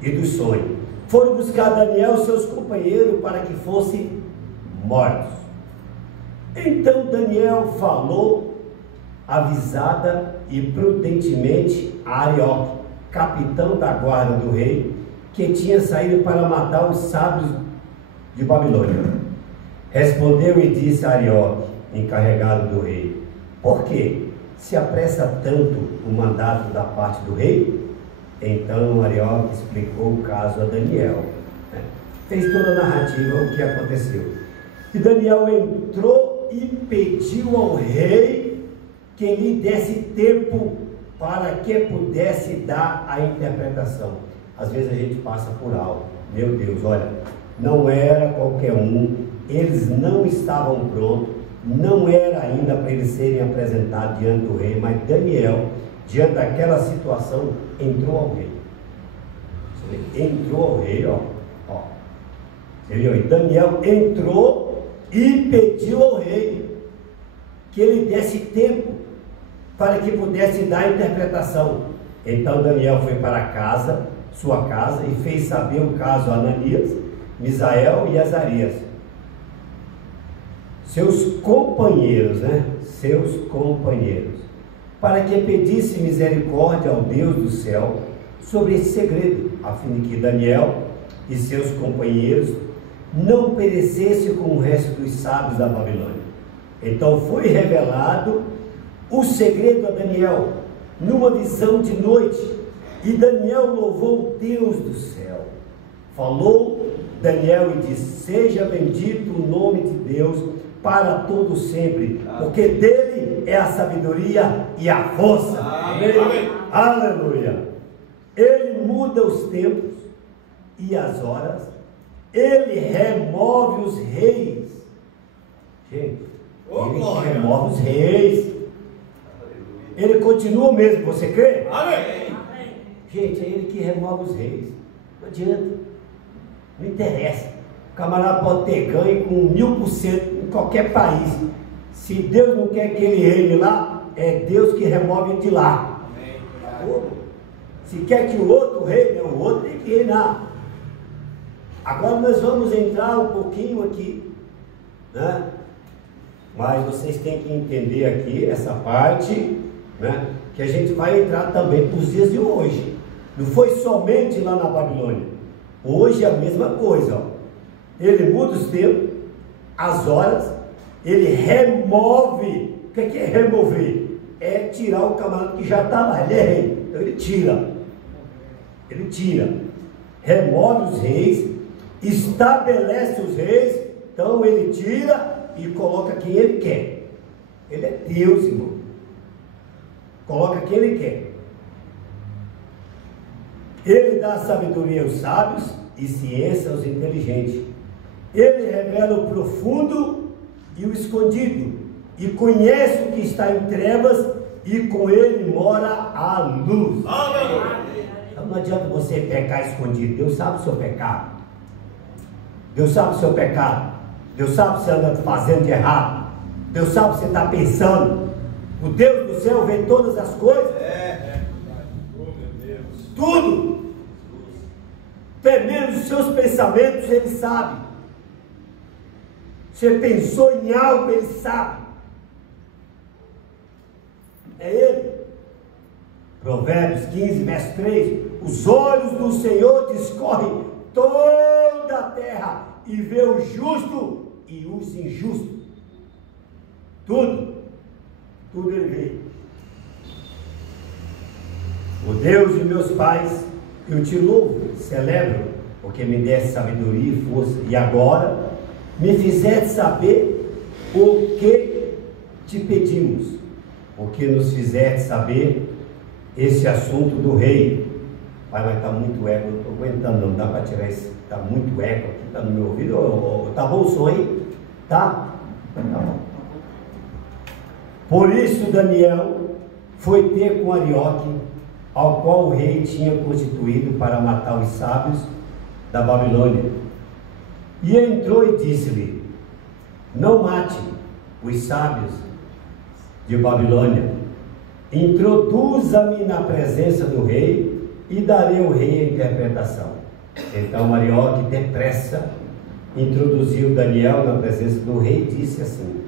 e do sonho. Foram buscar Daniel e seus companheiros para que fossem mortos. Então Daniel falou avisada e prudentemente a Arioque, capitão da guarda do rei, que tinha saído para matar os sábios de Babilônia. Respondeu e disse a Arioque, encarregado do rei: por que se apressa tanto o mandato da parte do rei? Então Arioque explicou o caso a Daniel, né? Fez toda a narrativa o que aconteceu. E Daniel entrou e pediu ao rei que lhe desse tempo para que pudesse dar a interpretação. às vezes a gente passa por algo. Meu Deus, olha, não era qualquer um, eles não estavam prontos, não era ainda para eles serem apresentados diante do rei, mas Daniel, diante daquela situação, entrou ao rei. Entrou ao rei, ó. Você viu aí? Daniel entrou e pediu ao rei que ele desse tempo para que pudesse dar a interpretação. Então Daniel foi para casa, sua casa, e fez saber o caso a Ananias, Misael e Azarias, seus companheiros, seus companheiros, para que pedisse misericórdia ao Deus do céu sobre esse segredo, a fim de que Daniel e seus companheiros não perecessem com o resto dos sábios da Babilônia. Então foi revelado o segredo a Daniel numa visão de noite, e Daniel louvou o Deus do céu. Falou Daniel e disse: seja bendito o nome de Deus para todo sempre, porque dele é a sabedoria e a força. Amém. Aleluia. Ele muda os tempos e as horas, ele remove os reis. Gente, ele remove os reis. Ele continua mesmo, você crê? Amém. Gente, é ele que remove os reis. Não adianta, não interessa. O camarada pode ter ganho com 1000% em qualquer país. Se Deus não quer que ele reine lá, é Deus que remove de lá. Amém. Se quer que o outro reine, o outro tem que reinar. Agora nós vamos entrar um pouquinho aqui, né? Mas vocês têm que entender aqui essa parte, né? Que a gente vai entrar também para os dias de hoje. Não foi somente lá na Babilônia. Hoje é a mesma coisa, ó. Ele muda os tempos, as horas, ele remove. O que é remover? É tirar o camarada que já está lá, ele é rei. Então ele tira, remove os reis, estabelece os reis. Então ele tira e coloca quem ele quer. Ele é Deus, irmão. Coloca quem ele quer. Ele dá sabedoria aos sábios e ciência aos inteligentes. Ele revela o profundo e o escondido, e conhece o que está em trevas, e com ele mora a luz. Então não adianta você pecar escondido. Deus sabe o seu pecado. Deus sabe o seu pecado. Deus sabe o que você anda fazendo de errado. Deus sabe o que você está pensando. O Deus do céu vê todas as coisas. Oh, meu Deus. Tudo. Até mesmo os seus pensamentos ele sabe. Você pensou em algo, ele sabe. É ele. Provérbios 15, verso 3. Os olhos do Senhor discorrem toda a terra e vê o justo e os injustos. Tudo ele vê. O Deus de meus pais, eu te louvo, celebro, porque me deste sabedoria e força, e agora me fizeste saber o que te pedimos, porque nos fizeste saber esse assunto do rei. Pai, mas está muito eco, eu não estou aguentando, não dá para tirar esse, está muito eco aqui, está no meu ouvido. Tá bom o som aí? Tá? Tá bom. Por isso Daniel foi ter com Arioque, ao qual o rei tinha constituído para matar os sábios da Babilônia. E entrou e disse-lhe: não mate os sábios de Babilônia, introduza-me na presença do rei e darei ao rei a interpretação. Então Arioque depressa introduziu Daniel na presença do rei e disse assim: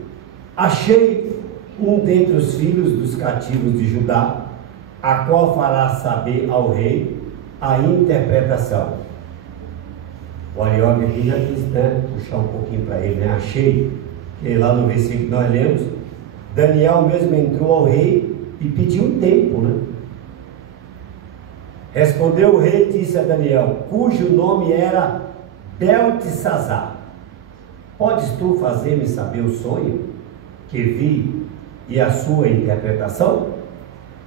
achei um dentre os filhos dos cativos de Judá, a qual fará saber ao rei a interpretação. O Arioque aqui já quis, puxar um pouquinho para ele, achei, que lá no versículo que nós lemos, Daniel mesmo entrou ao rei e pediu um tempo, Respondeu o rei e disse a Daniel, cujo nome era Beltesazar: podes tu fazer-me saber o sonho que vi e a sua interpretação?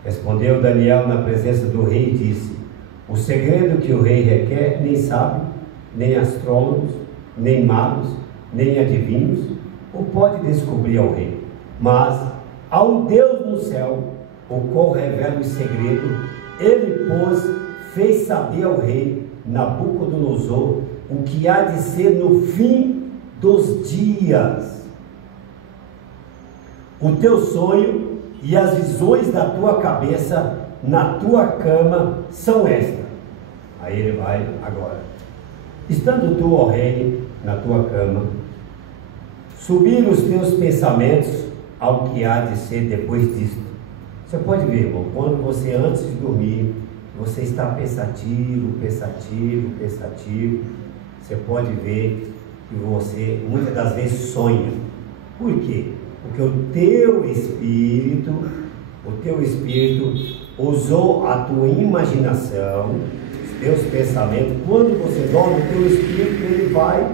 Respondeu Daniel na presença do rei e disse: O segredo que o rei requer, nem sábio, nem astrólogos, nem magos, nem adivinhos, o pode descobrir ao rei. Mas há um Deus no céu, o qual revela o segredo. Ele, pois, fez saber ao rei Nabucodonosor o que há de ser no fim dos dias. O teu sonho e as visões da tua cabeça na tua cama são estas. Aí ele vai agora. Estando tu, ó rei, na tua cama, subir os teus pensamentos ao que há de ser depois disto. Você pode ver, irmão, quando você antes de dormir, você está pensativo, você pode ver que você muitas das vezes sonha. Por quê? Porque o teu espírito usou a tua imaginação, os teus pensamentos. Quando você dorme, o teu espírito ele vai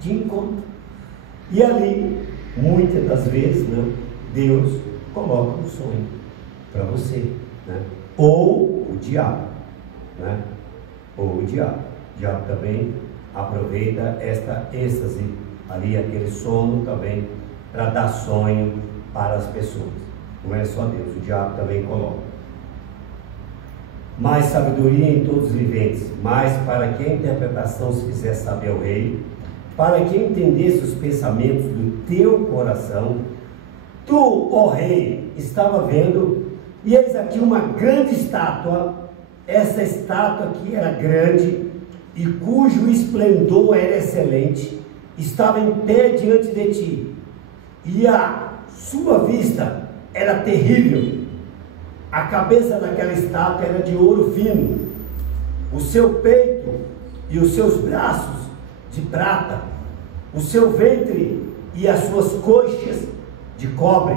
de encontro. E ali, muitas das vezes, né, Deus coloca um sonho para você, né? Ou o diabo, né? Ou o diabo. O diabo também aproveita esta êxtase ali, aquele sono também, para dar sonho para as pessoas. Não é só Deus, o diabo também coloca. Mais sabedoria em todos os viventes, mas para que a interpretação se fizesse saber ao rei, para que entendesse os pensamentos do teu coração. Tu, ó rei, estava vendo, e eis aqui uma grande estátua. Essa estátua aqui era grande, e cujo esplendor era excelente, estava em pé diante de ti, e a sua vista era terrível. A cabeça daquela estátua era de ouro fino, o seu peito e os seus braços de prata, o seu ventre e as suas coxas de cobre,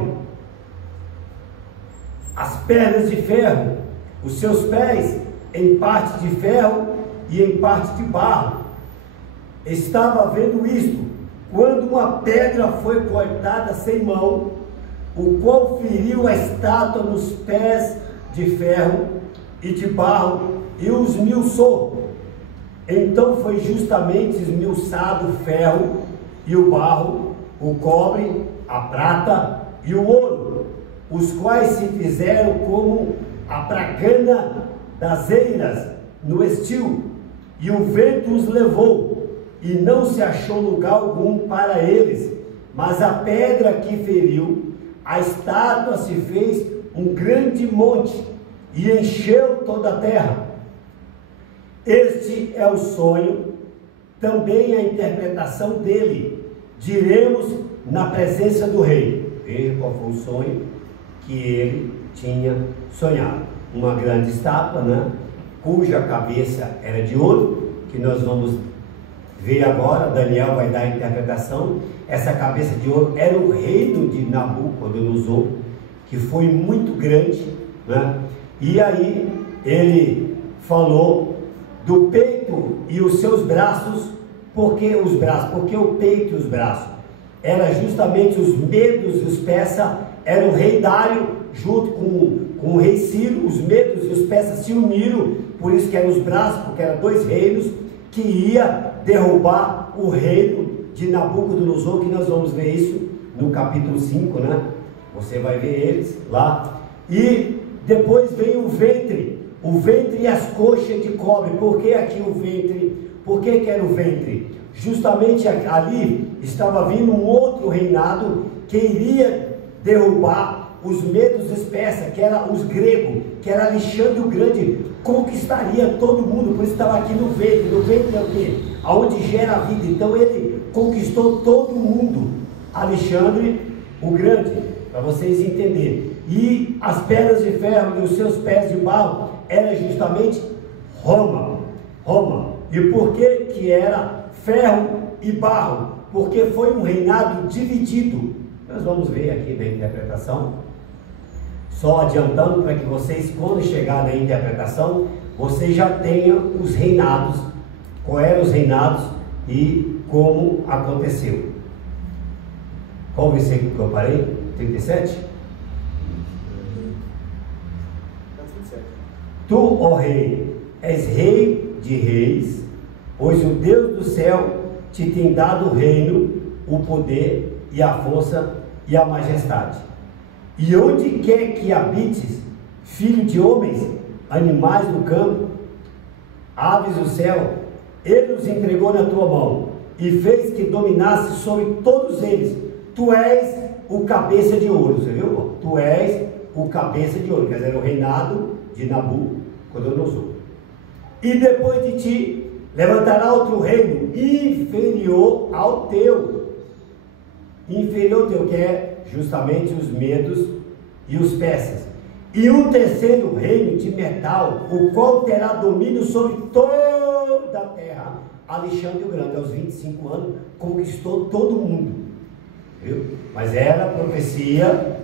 as pernas de ferro, os seus pés em parte de ferro e em parte de barro. Estava vendo isto, quando uma pedra foi cortada sem mão, o qual feriu a estátua nos pés de ferro e de barro e os esmiuçou. Então foi justamente esmiuçado o ferro e o barro, o cobre, a prata e o ouro, os quais se fizeram como a pragana das eiras no estio, e o vento os levou, e não se achou lugar algum para eles, mas a pedra que feriu a estátua se fez um grande monte e encheu toda a terra. Este é o sonho, também a interpretação dele, diremos na presença do rei. Veja qual foi o sonho que ele tinha sonhado. Uma grande estátua, né, cuja cabeça era de ouro, que nós vamos ver agora. Daniel vai dar a interpretação. Essa cabeça de ouro era o reino de Nabucodonosor, que foi muito grande, né? E aí ele falou do peito e os seus braços. Por que os braços? Porque o peito e os braços era justamente os medos e os persas. Era o rei Dário junto com o rei Ciro. Os medos e os persas se uniram, por isso que eram os braços, porque eram dois reinos que ia derrubar o reino de Nabucodonosor, que nós vamos ver isso no capítulo 5, né? Você vai ver eles lá. E depois vem o ventre e as coxas de cobre. Por que aqui o ventre? Por que era o ventre? Justamente ali estava vindo um outro reinado que iria derrubar os medos persas, que era os gregos, que era Alexandre o Grande, conquistaria todo mundo. Por isso estava aqui no ventre. No ventre é o quê? Aonde gera a vida. Então ele conquistou todo mundo, Alexandre o Grande, para vocês entenderem. E as pernas de ferro e os seus pés de barro era justamente Roma. E por que era ferro e barro? Porque foi um reinado dividido. Nós vamos ver aqui na interpretação, só adiantando para que vocês, quando chegar na interpretação, vocês já tenham os reinados, qual eram os reinados e como aconteceu. Qual versículo que eu parei? 37? Tu, ó rei, és rei de reis, pois o Deus do céu te tem dado o reino, o poder e a força e a majestade. E onde quer que habites, filho de homens, animais do campo, aves do céu, ele os entregou na tua mão e fez que dominasse sobre todos eles. Tu és o cabeça de ouro, você viu, irmão? Tu és o cabeça de ouro, quer dizer, o reinado de Nabucodonosor. E depois de ti levantará outro reino inferior ao teu, que é justamente os medos e os persas. E um terceiro reino de metal, o qual terá domínio sobre toda a terra. Alexandre o Grande, aos 25 anos, conquistou todo mundo, viu? Mas era profecia,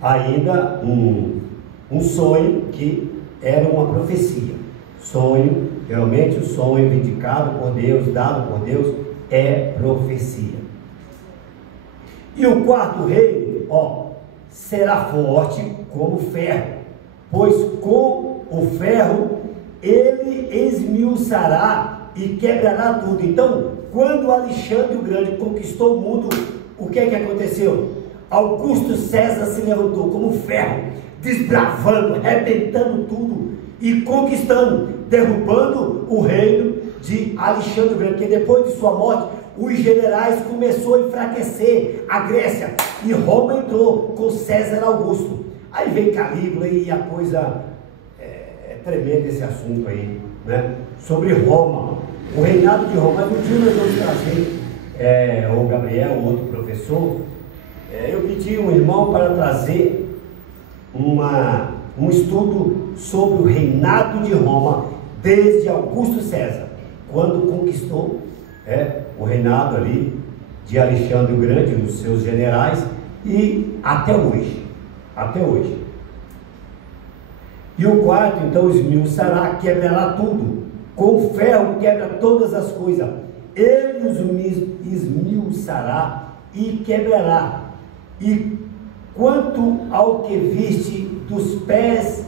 ainda um sonho que era uma profecia. Sonho, geralmente o sonho vindicado por Deus, dado por Deus, é profecia. E o quarto reino, será forte como ferro, pois com o ferro ele esmiuçará e quebrará tudo. Então, quando Alexandre o Grande conquistou o mundo, o que é que aconteceu? Augusto César se levantou como ferro, desbravando, arrebentando tudo e conquistando, derrubando o reino de Alexandre o Grande, que depois de sua morte, os generais começou a enfraquecer a Grécia e Roma entrou com César Augusto. Aí vem Calígula e a coisa é tremenda esse assunto aí, né? Sobre Roma, o reinado de Roma. Mas um dia nós vamos trazer, o Gabriel, outro professor, eu pedi um irmão para trazer um estudo sobre o reinado de Roma desde Augusto César, quando conquistou o reinado ali de Alexandre o Grande, os seus generais, e até hoje. E o quarto, então, esmiuçará, quebrará tudo, com ferro quebra todas as coisas, ele os esmiuçará e quebrará. E quanto ao que viste dos pés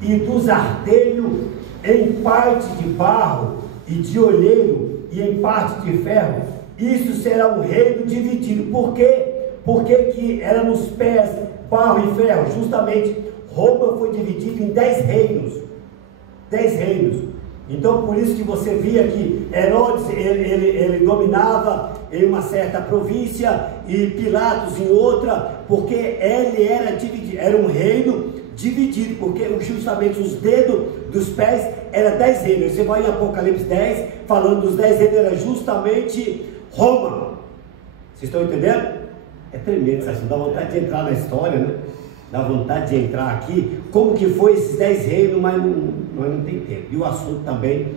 e dos artelhos, em parte de barro e de olheiro, e em parte de ferro, isso será um reino dividido. Por quê? Porque que era nos pés, barro e ferro. Justamente Roma foi dividida em 10 reinos. 10 reinos. Então por isso que você via que Herodes ele dominava em uma certa província e Pilatos em outra, porque ele era dividido, era um reino dividido, porque justamente os dedos dos pés era 10 reinos. Você vai em Apocalipse 10, falando dos 10 reinos, era justamente Roma. Vocês estão entendendo? É tremendo isso, dá vontade de entrar na história, né? Dá vontade de entrar aqui, como que foi esses 10 reinos, mas nós não tem tempo. E o assunto também,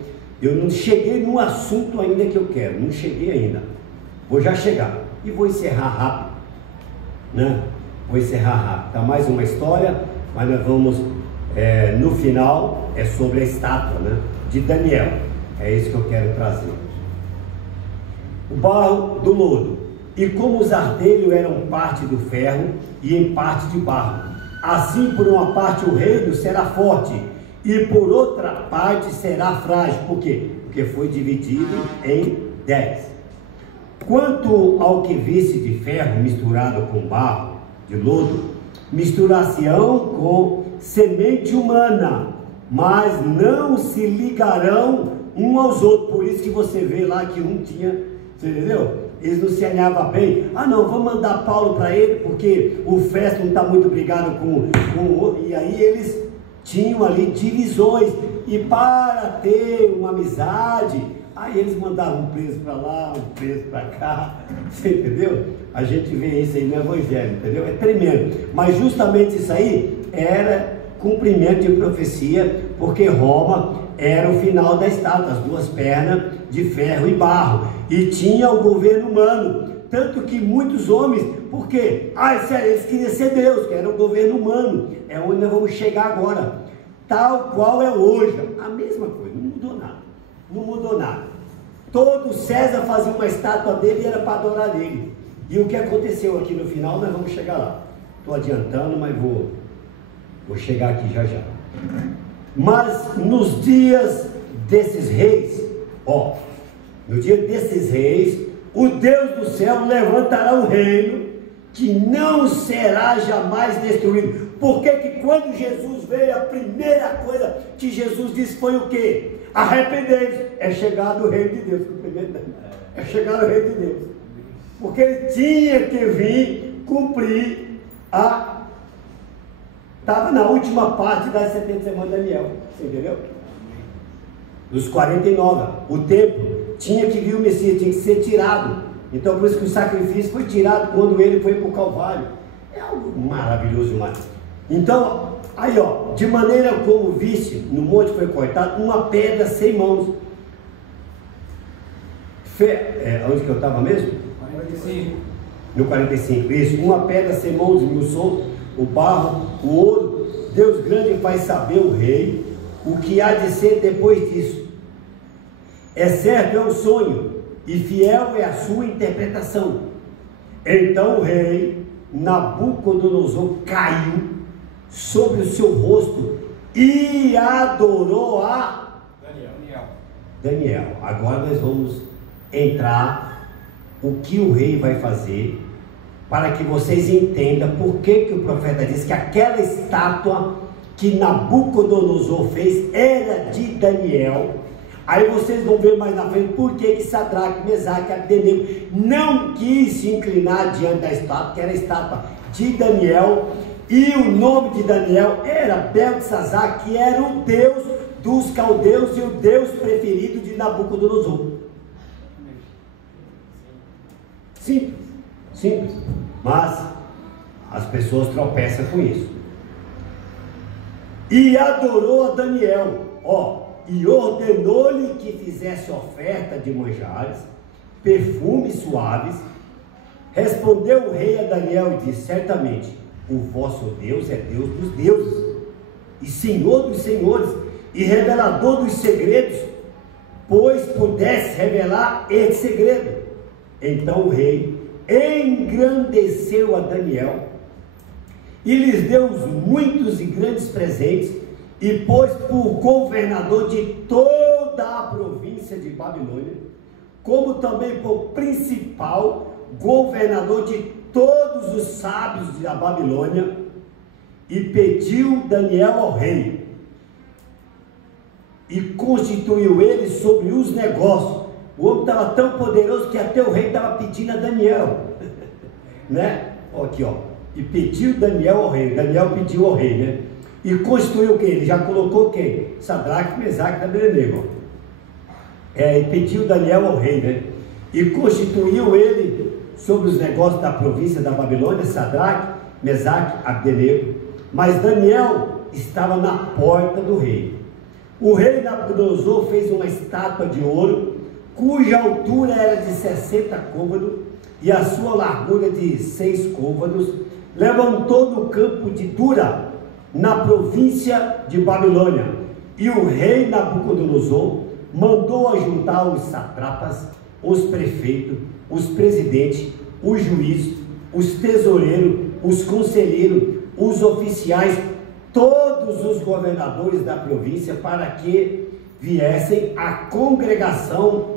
eu não cheguei no assunto ainda que eu quero, não cheguei ainda. Vou já chegar e vou encerrar rápido, né? Vou encerrar rápido. Tá mais uma história, mas nós vamos, no final, é sobre a estátua, né, de Daniel. É isso que eu quero trazer. O barro do lodo. E como os artelhos eram parte do ferro e em parte de barro, assim por uma parte o reino será forte e por outra parte será frágil. Por quê? Porque foi dividido em 10. Quanto ao que visse de ferro misturado com barro de lodo, misturar-se-ão com semente humana, mas não se ligarão um aos outros. Por isso que você vê lá que um tinha, você entendeu? Eles não se alinhavam bem. Ah não, vamos mandar Paulo para ele, porque o Festo não está muito brigado com o outro. E aí eles tinham ali divisões, e para ter uma amizade, aí eles mandavam um preso para lá, um preso para cá, você entendeu? A gente vê isso aí no Evangelho, entendeu? É tremendo, mas justamente isso aí era cumprimento de profecia, porque Roma era o final da estátua, as duas pernas de ferro e barro, e tinha o governo humano, tanto que muitos homens, por quê? Sério, eles queriam ser Deus, que era o governo humano, é onde nós vamos chegar agora, tal qual é hoje, a mesma coisa, não mudou nada, todo César fazia uma estátua dele e era para adorar ele, e o que aconteceu aqui no final, nós vamos chegar lá, estou adiantando, mas vou chegar aqui já já. Mas nos dias desses reis, no dia desses reis, o Deus do céu levantará um reino que não será jamais destruído. Porque que quando Jesus veio, a primeira coisa que Jesus disse foi o quê? Arrependei-vos. É chegado o reino de Deus. É chegado o reino de Deus. Porque ele tinha que vir cumprir estava na última parte das 70 semanas de Daniel. Você entendeu? Dos 49. O templo tinha que vir o Messias, tinha que ser tirado. Então por isso que o sacrifício foi tirado quando ele foi para o Calvário. É algo maravilhoso demais. Então, aí de maneira como viste, no monte foi cortado uma pedra sem mãos. Onde que eu estava mesmo? 45. No 45, isso. Uma pedra sem mãos esmiuçou o barro, o ouro. Deus grande faz saber o rei o que há de ser depois disso. É certo, é um sonho, e fiel é a sua interpretação. Então o rei Nabucodonosor caiu sobre o seu rosto e adorou a Daniel. Agora nós vamos entrar o que o rei vai fazer, para que vocês entendam por que o profeta diz que aquela estátua que Nabucodonosor fez era de Daniel. Aí vocês vão ver mais na frente por que Sadraque, Mesaque e Abdenego não quis se inclinar diante da estátua, que era a estátua de Daniel, e o nome de Daniel era Beltesazar, que era o Deus dos caldeus e o Deus preferido de Nabucodonosor. Simples, mas as pessoas tropeçam com isso. E adorou a Daniel, e ordenou-lhe que fizesse oferta de manjares, perfumes suaves. Respondeu o rei a Daniel e disse: certamente o vosso Deus é Deus dos deuses e Senhor dos senhores e revelador dos segredos, pois pudesse revelar esse segredo. Então o rei engrandeceu a Daniel e lhes deu muitos e grandes presentes, e pôs por governador de toda a província de Babilônia, como também por principal governador de todos os sábios da Babilônia, e pediu Daniel ao rei, e constituiu ele sobre os negócios. O homem estava tão poderoso que até o rei estava pedindo a Daniel, né? Aqui, e pediu Daniel ao rei. Daniel pediu ao rei, né? E constituiu quem? Ele já colocou quem? Sadraque, Mesaque e Abdenego. E pediu Daniel ao rei, né? E constituiu ele sobre os negócios da província da Babilônia, Sadraque, Mesaque e Abdenego. Mas Daniel estava na porta do rei. O rei Nabucodonosor fez uma estátua de ouro, cuja altura era de 60 côvados e a sua largura de 6 côvados. Levantou no campo de Dura, na província de Babilônia. E o rei Nabucodonosor mandou ajuntar os satrapas, os prefeitos, os presidentes, os juízes, os tesoureiros, os conselheiros, os oficiais, todos os governadores da província, para que viessem à congregação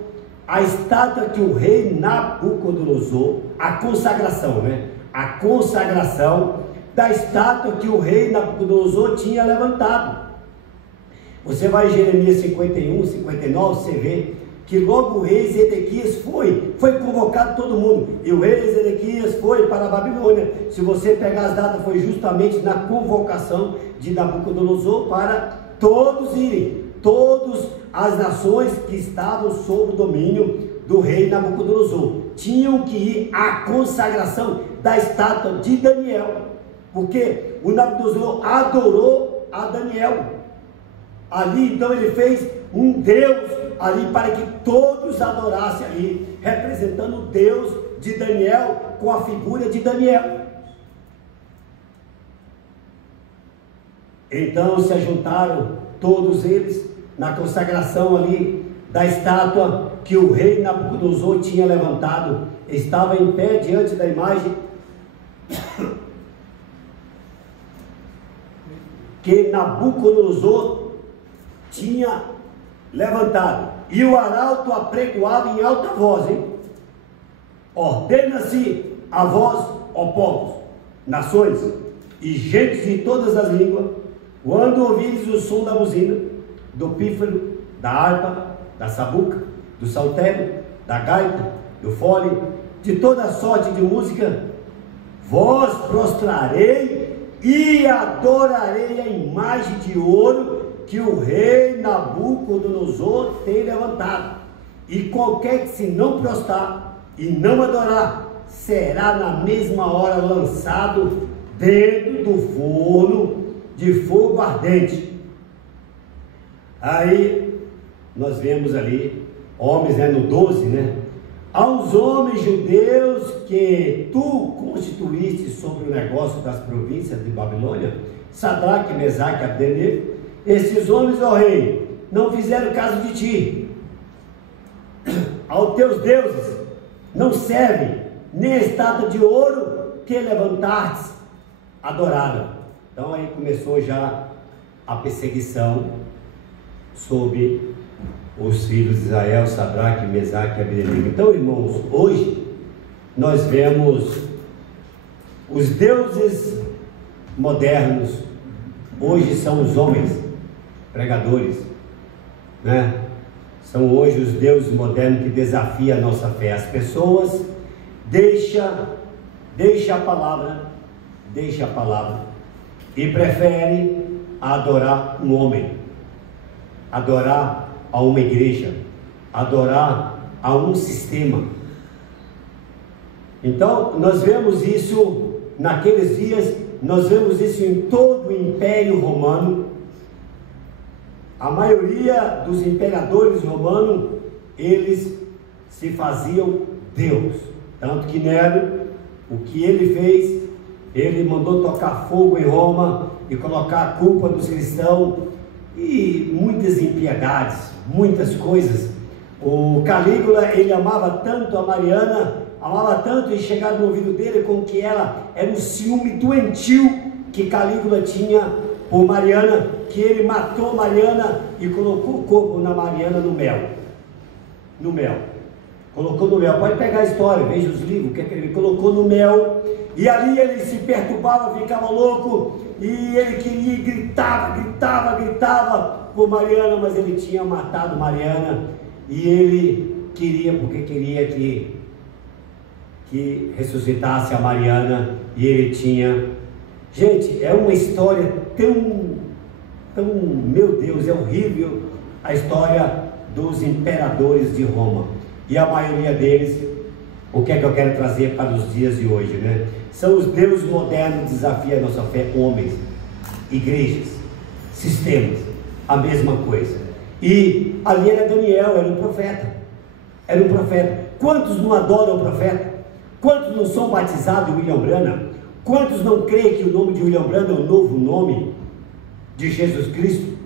a estátua que o rei Nabucodonosor, a consagração, né? A consagração da estátua que o rei Nabucodonosor tinha levantado. Você vai em Jeremias 51, 59, você vê que logo o rei Zedequias foi convocado todo mundo, e o rei Zedequias foi para a Babilônia. Se você pegar as datas, foi justamente na convocação de Nabucodonosor para todos irem, todas as nações que estavam sob o domínio do rei Nabucodonosor tinham que ir à consagração da estátua de Daniel, porque o Nabucodonosor adorou a Daniel ali. Então ele fez um Deus ali para que todos adorassem ali, representando o Deus de Daniel com a figura de Daniel. Então se ajuntaram todos eles na consagração ali da estátua que o rei Nabucodonosor tinha levantado. Estava em pé diante da imagem que Nabucodonosor tinha levantado, e o arauto apregoava em alta voz, hein? Ordena-se a vós, ó povos, nações e gentes de todas as línguas, quando ouvires o som da buzina, do pífaro, da harpa, da sabuca, do saltério, da gaita, do fole, de toda sorte de música, vós prostrarei e adorarei a imagem de ouro que o rei Nabucodonosor tem levantado. E qualquer que se não prostrar e não adorar, será na mesma hora lançado dentro do forno de fogo ardente. Aí nós vemos ali homens, no 12, aos homens judeus que tu constituíste sobre o negócio das províncias de Babilônia, Sadraque, Mesaque e Abdenego, esses homens, ó rei, não fizeram caso de ti. Aos teus deuses não serve nem a estátua de ouro que levantastes, adoraram. Então aí começou já a perseguição sobre os filhos de Israel, Sadraque, Mesaque e Abdenego. Então, irmãos, hoje nós vemos os deuses modernos, hoje são os homens pregadores, São hoje os deuses modernos que desafiam a nossa fé. As pessoas deixam a palavra e preferem adorar um homem, adorar a uma igreja, adorar a um sistema. Então nós vemos isso naqueles dias, nós vemos isso em todo o Império Romano. A maioria dos imperadores romanos, eles se faziam Deus. Tanto que Nero, o que ele fez, ele mandou tocar fogo em Roma e colocar a culpa dos cristãos e muitas impiedades, muitas coisas. O Calígula, ele amava tanto a Mariana, amava tanto, e chegava no ouvido dele como que ela era um ciúme doentio que Calígula tinha por Mariana, que ele matou Mariana e colocou o corpo na Mariana no mel. Colocou no mel. Pode pegar a história, veja os livros, o que é que ele colocou no mel. E ali ele se perturbava, ficava louco, e ele queria, gritava por Mariana, mas ele tinha matado Mariana, e ele queria, porque queria que ressuscitasse a Mariana, e ele tinha... Gente, é uma história tão, meu Deus, é horrível a história dos imperadores de Roma. E a maioria deles, o que é que eu quero trazer para os dias de hoje, São os deuses modernos que desafiam a nossa fé, homens, igrejas, sistemas, a mesma coisa. E ali era Daniel, era um profeta. Quantos não adoram o profeta? Quantos não são batizados em William Branham? Quantos não creem que o nome de William Branham é o novo nome de Jesus Cristo?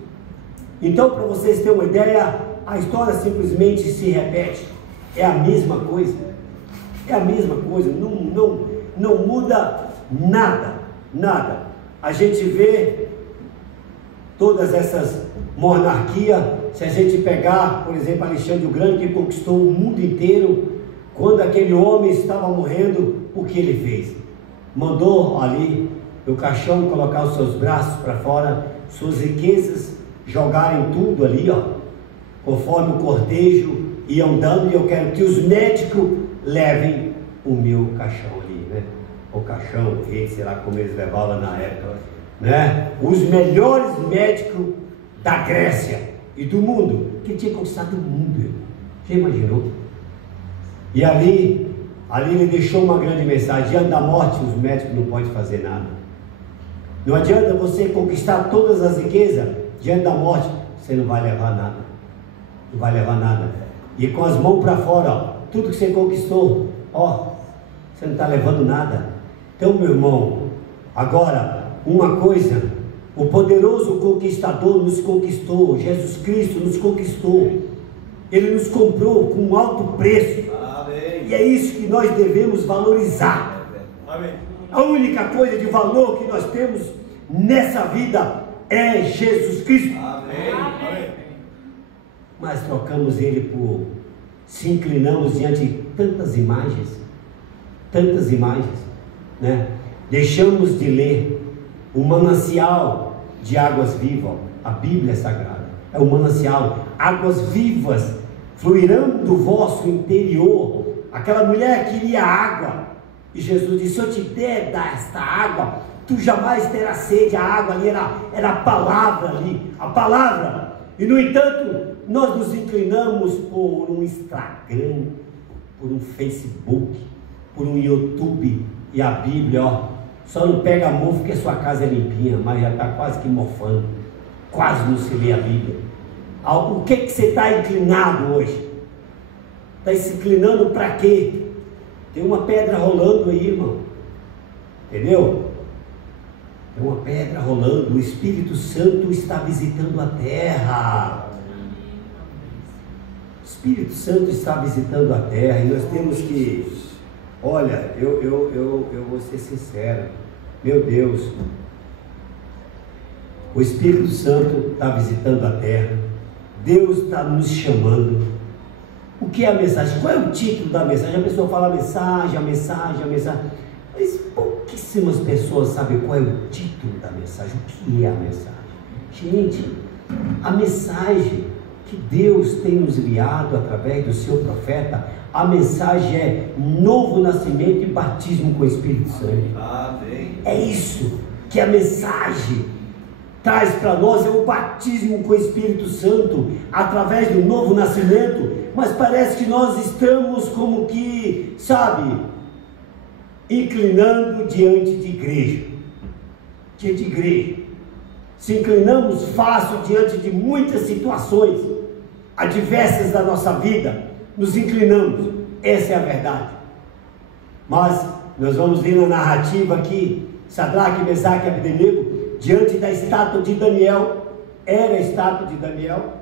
Então, para vocês terem uma ideia, a história simplesmente se repete. É a mesma coisa. Não muda nada. A gente vê todas essas monarquias. Se a gente pegar, por exemplo, Alexandre o Grande, que conquistou o mundo inteiro, quando aquele homem estava morrendo, o que ele fez? Mandou ali no caixão colocar os seus braços para fora, suas riquezas, jogarem tudo ali, conforme o cortejo ia andando, e eu quero que os médicos levem o meu caixão ali, o caixão, o rei, sei lá como eles levavam na época, os melhores médicos da Grécia e do mundo, que tinha conquistado o mundo, já imaginou? E ali ele deixou uma grande mensagem: diante da morte os médicos não podem fazer nada. Não adianta você conquistar todas as riquezas, diante da morte você não vai levar nada. E com as mãos para fora, tudo que você conquistou, você não está levando nada. Então, meu irmão, agora, uma coisa, o poderoso conquistador nos conquistou, Jesus Cristo nos conquistou, Ele nos comprou com um alto preço. Amém. E é isso que nós devemos valorizar. Amém. A única coisa de valor que nós temos nessa vida é Jesus Cristo. Amém. Amém. mas trocamos ele por, se inclinamos diante de tantas imagens, né? Deixamos de ler o manancial de águas vivas. A Bíblia Sagrada é o manancial, águas vivas fluirão do vosso interior. Aquela mulher queria água, e Jesus disse: se eu te der desta água, tu jamais terás sede. A água ali era a palavra ali, a palavra. E no entanto, nós nos inclinamos por um Instagram, por um Facebook, por um YouTube, e a Bíblia, ó, só não pega mofo porque sua casa é limpinha, mas já está quase que mofando, quase não se lê a Bíblia. O que você está inclinado hoje? Está se inclinando para quê? Tem uma pedra rolando aí, irmão, entendeu? Tem uma pedra rolando. O Espírito Santo está visitando a terra. O Espírito Santo está visitando a terra, e nós temos que, olha, eu vou ser sincero, meu Deus, o Espírito Santo está visitando a terra, Deus está nos chamando. O que é a mensagem? Qual é o título da mensagem? A pessoa fala a mensagem, mas pouquíssimas pessoas sabem qual é o título da mensagem. O que é a mensagem? Gente, a mensagem que Deus tem nos enviado através do seu profeta, a mensagem é novo nascimento e batismo com o Espírito Santo. Amém. É isso que a mensagem traz para nós, é o batismo com o Espírito Santo, através do novo nascimento. Mas parece que nós estamos como que, sabe, inclinando diante de igreja, se inclinamos fácil diante de muitas situações adversas da nossa vida, nos inclinamos, essa é a verdade. Mas nós vamos ver na narrativa aqui, Sadraque, Mesaque e Abdenego, diante da estátua de Daniel, era a estátua de Daniel,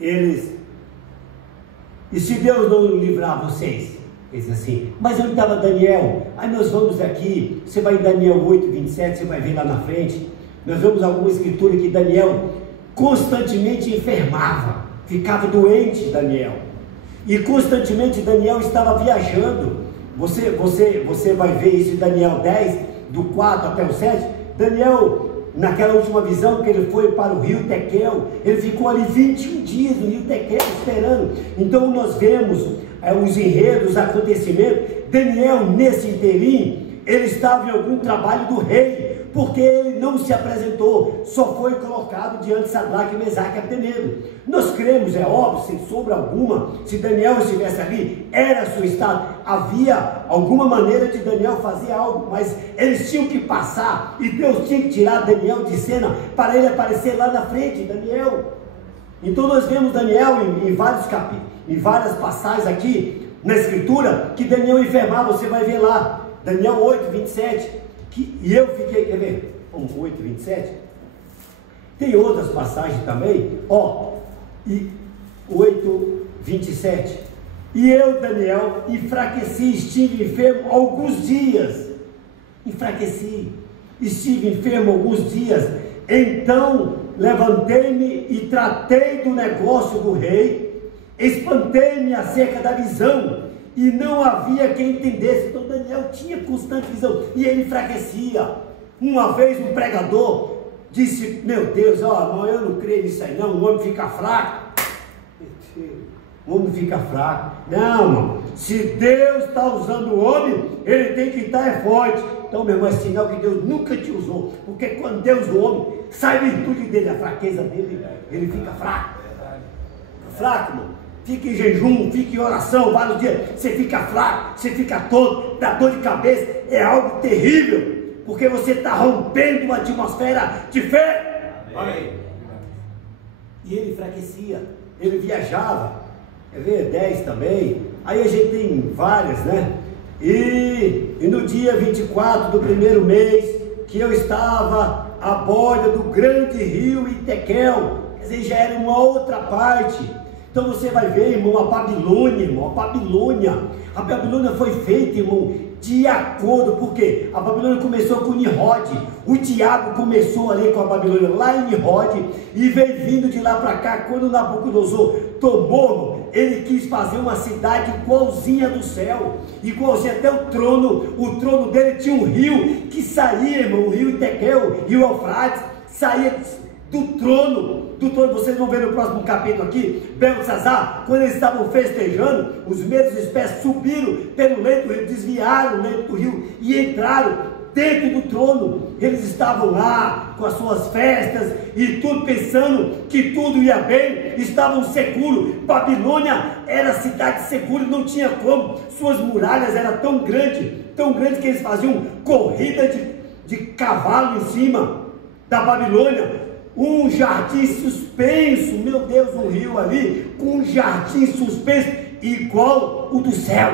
e se Deus não livrar vocês, eles assim, mas onde estava Daniel? Aí nós vamos aqui, você vai em Daniel 8, 27, você vai ver lá na frente, nós vemos alguma escritura que Daniel constantemente enfermava, ficava doente Daniel, e constantemente Daniel estava viajando. Você vai ver isso em Daniel 10, do 4 até o 7, Daniel, naquela última visão que ele foi para o rio Tequel, ele ficou ali 21 dias no rio Tequel esperando. Então nós vemos os enredos, os acontecimentos. Daniel, nesse inteirinho, ele estava em algum trabalho do rei, porque ele não se apresentou, só foi colocado diante de Sadraque, Mesaque e Abdenego. Nós cremos, é óbvio, sem sombra alguma, se Daniel estivesse ali, era a sua estátua, havia alguma maneira de Daniel fazer algo, mas eles tinham que passar, e Deus tinha que tirar Daniel de cena, para ele aparecer lá na frente, Daniel. Então nós vemos Daniel em vários capítulos, em várias passagens aqui, na escritura, que Daniel enfermava. Você vai ver lá, Daniel 8, 27, e eu fiquei, quer ver? 8, 27. Tem outras passagens também, e 8, 27. E eu, Daniel, enfraqueci, estive enfermo alguns dias. Estive enfermo alguns dias. Então levantei-me e tratei do negócio do rei, espantei-me acerca da visão, e não havia quem entendesse. Então Daniel tinha constante visão, e ele enfraquecia. Uma vez um pregador disse: meu Deus, irmão, eu não creio nisso aí não, o homem fica fraco. O homem fica fraco. Não, irmão, se Deus está usando o homem, ele tem que estar forte. Então, meu irmão, é sinal que Deus nunca te usou, porque quando Deus usa o homem, sai a virtude dele, a fraqueza dele, ele fica fraco. Fraco, irmão. Fica em jejum, fica em oração vários dias, você fica fraco, você fica todo, dá dor de cabeça, é algo terrível, porque você está rompendo uma atmosfera de fé. Amém. E ele enfraquecia, ele viajava, quer ver, 10 também, aí a gente tem várias, né? E no dia 24 do primeiro mês, que eu estava à borda do grande rio Itequel, quer dizer, já era uma outra parte. Então você vai ver, irmão, a Babilônia foi feita, irmão, de acordo, porque a Babilônia começou com Nimrod, o diabo começou ali com a Babilônia lá em Nimrod, e veio vindo de lá para cá. Quando Nabucodonosor tomou, ele quis fazer uma cidade igualzinha do céu, igualzinha até o trono dele tinha um rio que saía, irmão, o rio Tequel, rio Eufrates, saía do trono, vocês vão ver no próximo capítulo aqui, Beltesazar, quando eles estavam festejando, os mesmos espécies subiram pelo leito do rio, desviaram o leito do rio e entraram dentro do trono. Eles estavam lá com as suas festas e tudo, pensando que tudo ia bem, estavam seguros. Babilônia era cidade segura, não tinha como, suas muralhas eram tão grandes que eles faziam corrida de cavalo em cima da Babilônia. Um jardim suspenso, meu Deus, um rio ali, com um jardim suspenso, igual o do céu.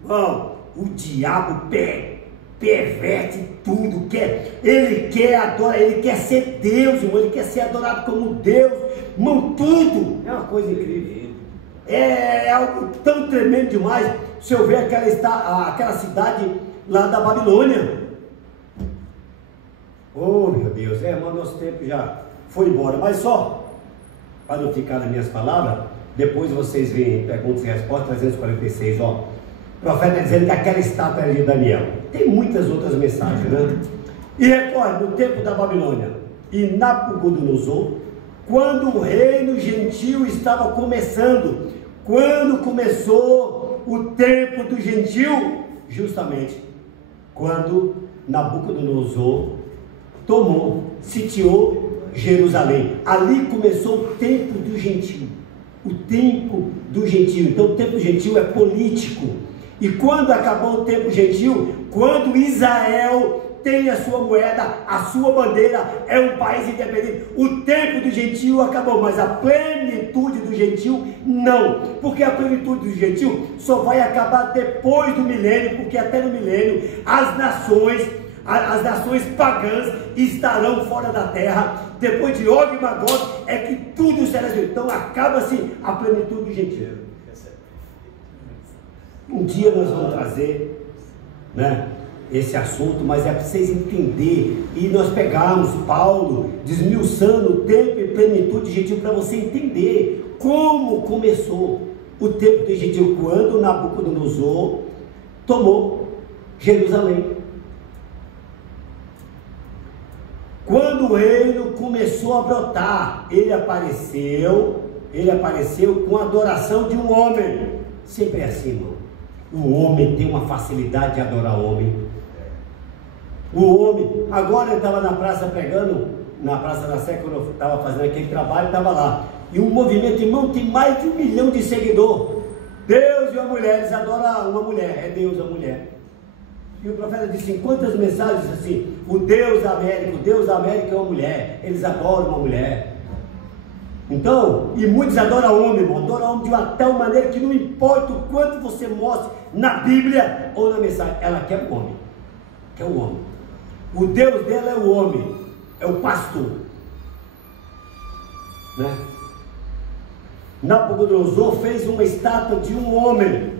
Bom, o diabo perverte tudo, ele quer adorar, ele quer ser Deus, irmão, ele quer ser adorado como Deus, irmão, tudo, é uma coisa incrível, é algo tão tremendo demais. Se eu ver aquela cidade lá da Babilônia, oh meu Deus, mas nosso tempo já foi embora, mas só para não ficar nas minhas palavras, depois vocês veem perguntas e respostas 346, ó, o profeta dizendo que aquela estátua era de Daniel. Tem muitas outras mensagens, né? E recorde, no tempo da Babilônia e Nabucodonosor, quando o reino gentil estava começando, quando começou o tempo do gentil, justamente quando Nabucodonosor sitiou Jerusalém. Ali começou o tempo do gentil. O tempo do gentil. Então o tempo gentil é político. E quando acabou o tempo gentil, quando Israel tem a sua moeda, a sua bandeira, é um país independente, o tempo do gentil acabou, mas a plenitude do gentil não, porque a plenitude do gentil só vai acabar depois do milênio, porque até no milênio as nações pagãs estarão fora da terra. Depois de Og e Magog é que tudo será escrito. Então acaba-se a plenitude do gentil. Um dia nós vamos trazer, né, esse assunto, mas é para vocês entenderem e nós pegarmos Paulo desmiuçando o tempo e plenitude gentil para você entender como começou o tempo do gentil, quando Nabucodonosor tomou Jerusalém. Quando o reino começou a brotar, ele apareceu com a adoração de um homem. Sempre é assim, irmão. O homem tem uma facilidade de adorar o homem. O homem, agora ele estava na praça pregando, na Praça da Sé, quando eu estava fazendo aquele trabalho, estava lá. E um movimento, irmão, tem mais de 1 milhão de seguidores. Deus e a mulher, eles adoram uma mulher, é Deus a mulher. E o profeta disse em quantas mensagens assim, o Deus da América é uma mulher, eles adoram uma mulher. Então, e muitos adoram homem, irmão, adoram homem de uma tal maneira que não importa o quanto você mostre na Bíblia ou na mensagem, ela quer o homem, quer o homem. O Deus dela é o homem, é o pastor, né? Nabucodonosor fez uma estátua de um homem.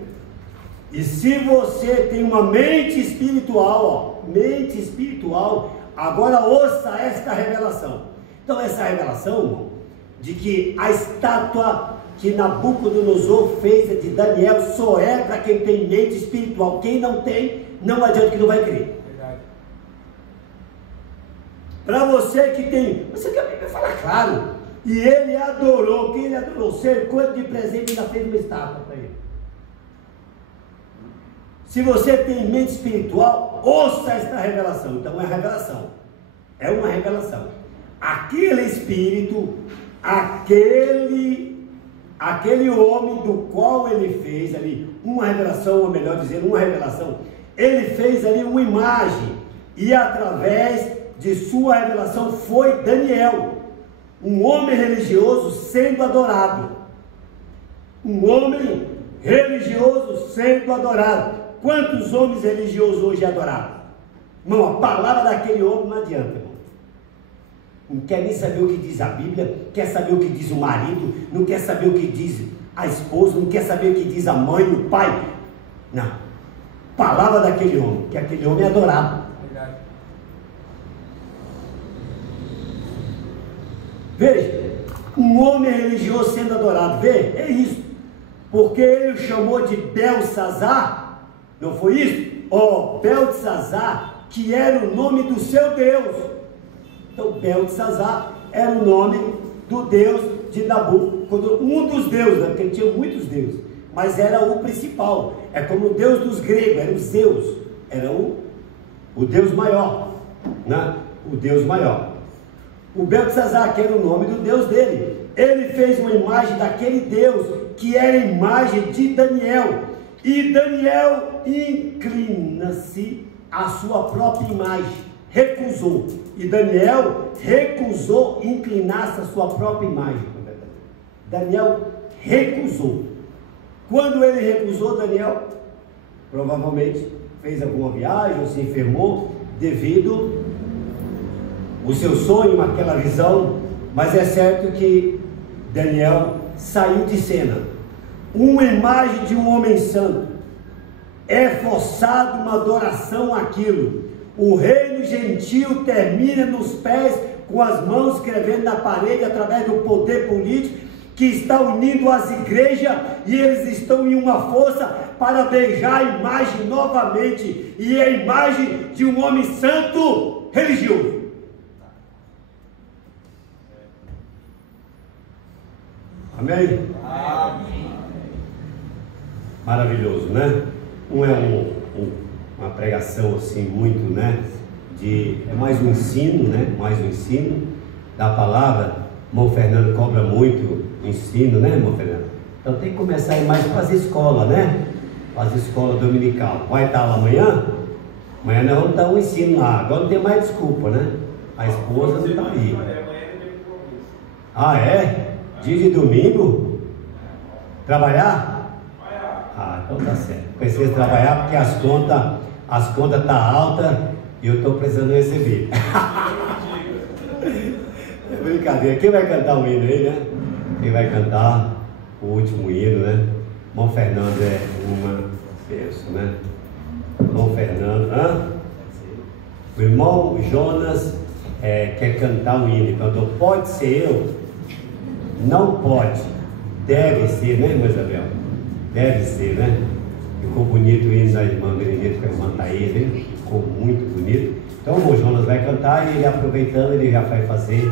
E se você tem uma mente espiritual, mente espiritual, agora ouça esta revelação. Então essa revelação, irmão, de que a estátua que Nabucodonosor fez de Daniel só é para quem tem mente espiritual. Quem não tem, não adianta, que não vai crer. Para você que tem, você que a Bíblia fala claro, e ele adorou, quem ele adorou, cercou de presente e ainda fez uma estátua para ele. Se você tem mente espiritual, ouça esta revelação. Então é revelação, é uma revelação. Aquele espírito, aquele homem do qual ele fez ali uma revelação, ou melhor dizendo, uma revelação, ele fez ali uma imagem, e através de sua revelação foi Daniel, um homem religioso sendo adorado. Um homem religioso sendo adorado. Quantos homens religiosos hoje adoraram? Irmão, a palavra daquele homem não adianta, irmão. Não quer nem saber o que diz a Bíblia, quer saber o que diz o marido, não quer saber o que diz a esposa, não quer saber o que diz a mãe, o pai. Não. Palavra daquele homem, que aquele homem é adorado. Veja, um homem religioso sendo adorado, vê, é isso. Porque ele o chamou de Belsazar, não foi isso? Ó, Belsazar, que era o nome do seu Deus. Então, Belsazar era o nome do Deus de Nabucodonosor, um dos deuses, né? Porque ele tinha muitos deuses, mas era o principal. É como o Deus dos gregos, era o Zeus, era o Deus maior, né? O Deus maior. O Belsazar, que era o nome do Deus dele, ele fez uma imagem daquele Deus, que era a imagem de Daniel, e Daniel inclina-se à sua própria imagem, recusou, e Daniel recusou inclinar-se à sua própria imagem. Daniel recusou. Quando ele recusou, Daniel provavelmente fez alguma viagem ou se enfermou devido o seu sonho, aquela visão, mas é certo que Daniel saiu de cena. Uma imagem de um homem santo, é forçado uma adoração àquilo. O reino gentil termina nos pés, com as mãos escrevendo na parede, através do poder político, que está unindo as igrejas, e eles estão em uma força para beijar a imagem novamente, e é a imagem de um homem santo religioso. Amém? Amém. Maravilhoso, né? Não é uma pregação assim muito, né? É mais um ensino, né? Mais um ensino da palavra. Irmão Fernando cobra muito ensino, né, irmão Fernando? Então tem que começar a ir mais para as escolas, né? Para as escolas dominical. Vai estar lá amanhã? Amanhã nós vamos dar um ensino lá. Agora não tem mais desculpa, né? A esposa não está aí. Ah, é? Dia de domingo? Trabalhar? Ah, então tá certo. Preciso trabalhar porque as contas tá altas e eu estou precisando receber. É brincadeira. Quem vai cantar o hino aí, né? Quem vai cantar o último hino, né? Irmão Fernando é uma bênção, né? Irmão Fernando, o irmão Jonas quer cantar o hino. Então pode ser eu? Não pode, deve ser, né, irmã Isabel? Deve ser, né? Ficou bonito o hino da irmã Benedita com a irmã Thaís, hein? Ficou muito bonito. Então o irmão Jonas vai cantar e ele, aproveitando, ele já vai fazer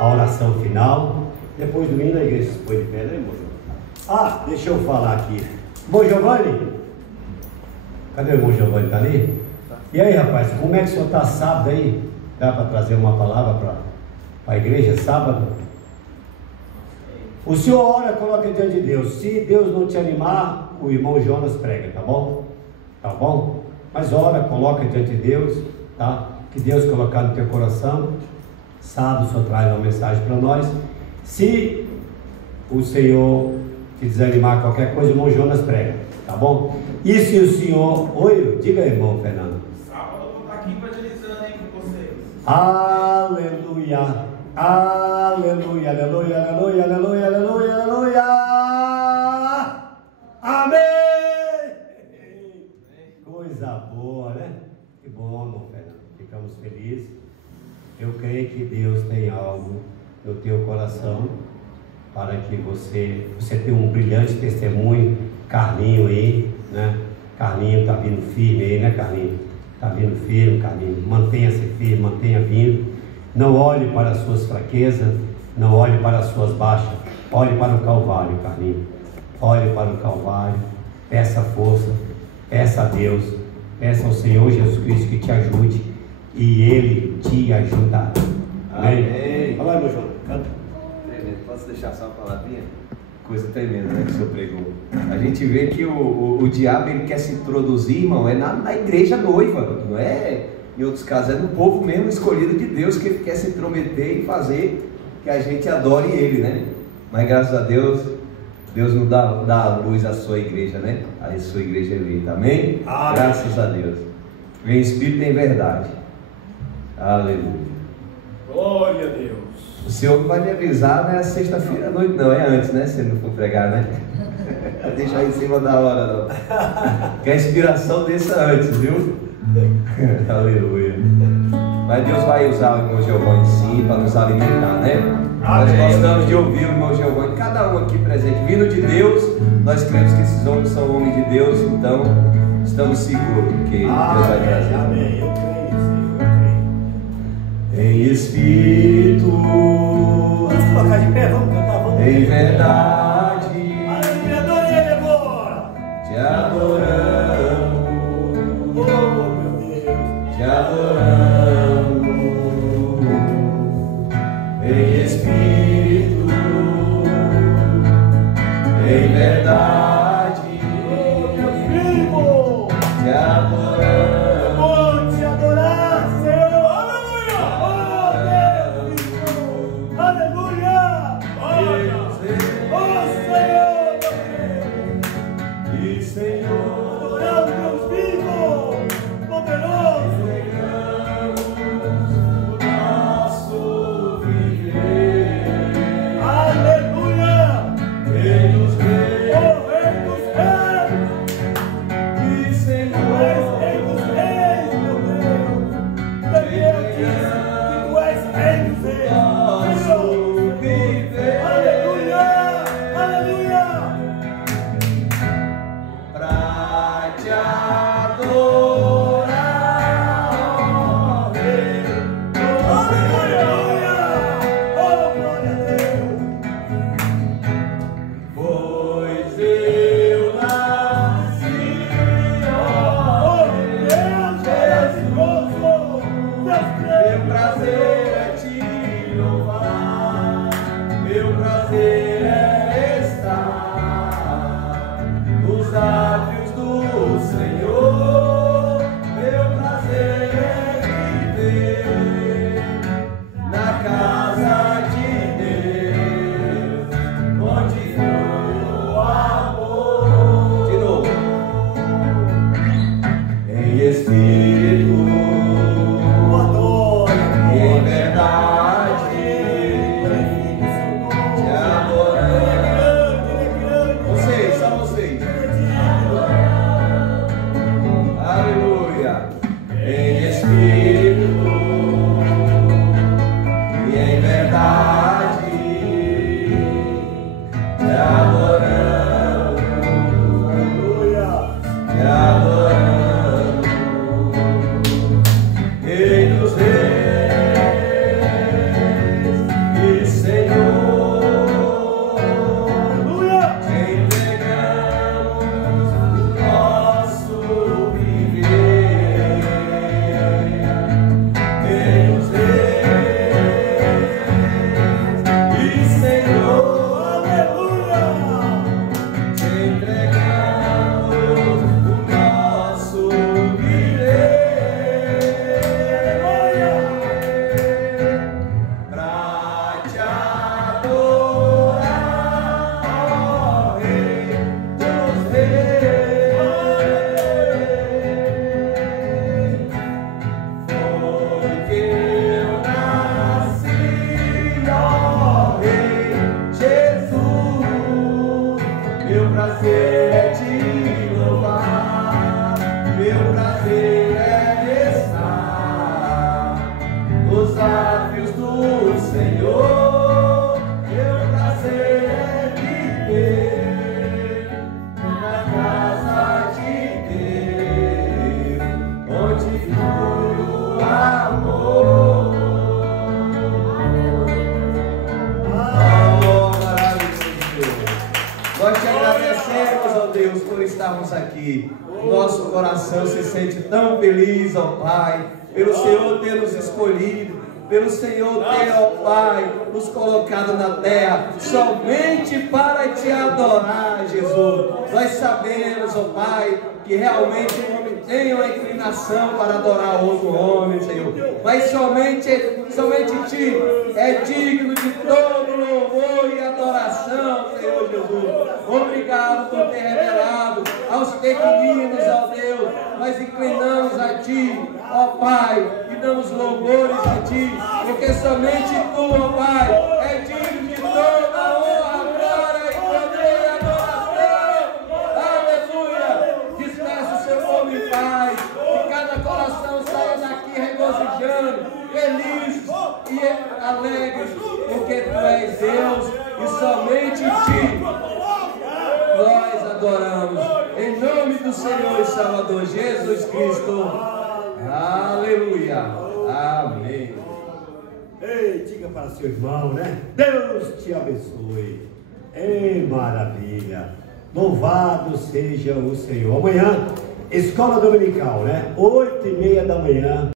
a oração final. Depois do hino a igreja se põe de pé, né, irmão Jonas? Ah, deixa eu falar aqui. Irmão Giovanni? Cadê o irmão Giovanni? Está ali? E aí, rapaz, como é que o senhor está sábado aí? Dá para trazer uma palavra para a igreja sábado? O senhor ora, coloca diante de Deus. Se Deus não te animar, o irmão Jonas prega, tá bom? Tá bom? Mas ora, coloca diante de Deus, tá? Que Deus colocar no teu coração. Sábado o senhor traz uma mensagem para nós. Se o Senhor te desanimar qualquer coisa, o irmão Jonas prega, tá bom? E se o senhor... Oi, diga aí, irmão Fernando. Sábado eu vou estar aqui evangelizando aí com vocês. Aleluia. Aleluia, aleluia, aleluia, aleluia, aleluia, aleluia. Amém. Coisa boa, né? Que bom, irmão Fernando. Ficamos felizes. Eu creio que Deus tem algo no teu coração para que você tenha um brilhante testemunho. Carlinho aí, né? Carlinho está vindo firme aí, né, Carlinho? Está vindo firme, Carlinho. Mantenha-se firme, mantenha vindo. Não olhe para as suas fraquezas, não olhe para as suas baixas, olhe para o Calvário, Carlinhos. Olhe para o Calvário, peça força, peça a Deus, peça ao Senhor Jesus Cristo que te ajude e Ele te ajudará. Amém? Fala aí, meu João, canta. Tremendo. Posso deixar só uma palavrinha? Coisa tremenda, né, que o senhor pregou. A gente vê que o diabo, ele quer se introduzir, irmão, é na igreja noiva, não é? Em outros casos, é no povo mesmo escolhido de Deus que ele quer se intrometer e fazer que a gente adore Ele, né? Mas graças a Deus, Deus nos dá luz à sua igreja, né? A sua igreja eleita, amém? Amém. Graças a Deus. Vem Espírito em verdade. Aleluia. Glória a Deus. O Senhor vai me avisar, não é sexta-feira à noite, não, é antes, né? Se ele não for pregar, né? Vai deixar em cima da hora, não. Que a inspiração desça antes, viu? Aleluia. Mas Deus vai usar o irmão Giovanni sim para nos alimentar, né? Nós gostamos de ouvir o irmão Giovanni, cada um aqui presente, vindo de Deus. Nós cremos que esses homens são homens de Deus, então estamos seguros que Deus vai trazer. Amém. Eu creio, Senhor, eu creio. Em espírito, Vamos colocar de pé, vamos cantar, vamos. em verdade, Aleluia, adorei ele agora. te adoramos, Oh, meu Deus. te adoramos. Em espírito, em verdade, Meu filho. te adoramos. Vou te adorar, Senhor. Aleluia. Oh, Deus. Aleluia. Olha. Oh, Senhor. E Senhor, Adoramos, Deus vivo. Poderoso. nosso viver, Aleluia. Rei dos reis, Oh, Rei dos Reis. e Tu és Senhor, Rei dos Reis, meu Deus. Daniel disse que tu és Rei dos Reis. nosso viver, Aleluia. Aleluia. pra te adorar, Rei. Aleluia. Oh, glória a Deus. Pois eu nasci, Oh, Deus maravilhoso. Deus meu grande. prazer é te louvar, meu prazer é estar nos lábios do Senhor, meu prazer é viver na casa de Deus, onde flui o amor. De novo. Em espírito Adoro. e em verdade, te adoramos. Vocês, só vocês. Aleluia. Em espírito e em verdade, te adoramos. Aleluia. Te adoramos, Rei dos Reis e Senhor. Aleluia. Te entregamos o nosso viver, Rei dos Reis e Senhor. Aleluia. Te entregamos o nosso viver, pra te adorar, ó Rei dos Reis. Foi que eu nasci, ó Rei Jesus. Meu prazer é te louvar, meu prazer é estar nos lábios do Senhor, meu prazer é viver na casa de Deus, onde flui o amor. Oh, maravilhoso Deus. Nós te agradecemos, ó Deus, por estarmos aqui. Nosso coração se sente tão feliz, ó Pai, pelo Senhor ter nos escolhido, pelo Senhor ter, ó Pai, nos colocado na terra somente para te adorar, Jesus. Nós sabemos, ó Pai, que realmente o homem tem uma inclinação para adorar outro homem, Senhor, mas somente Ti é digno de todo louvor e adoração, Senhor Jesus. Obrigado por ter revelado aos pequeninos, ó Deus. Nós inclinamos a Ti, ó Pai, e damos louvores a Ti, porque somente Tu, ó Pai, é digno de toda honra, glória e poder e adoração. adorando, felizes e alegres, porque Tu és Deus e somente Ti nós adoramos. Em nome do Senhor e Salvador Jesus Cristo. Aleluia. Amém. Ei, diga para seu irmão, né? Deus te abençoe. Ei, maravilha. Louvado seja o Senhor. Amanhã, escola dominical, né? 8:30 da manhã.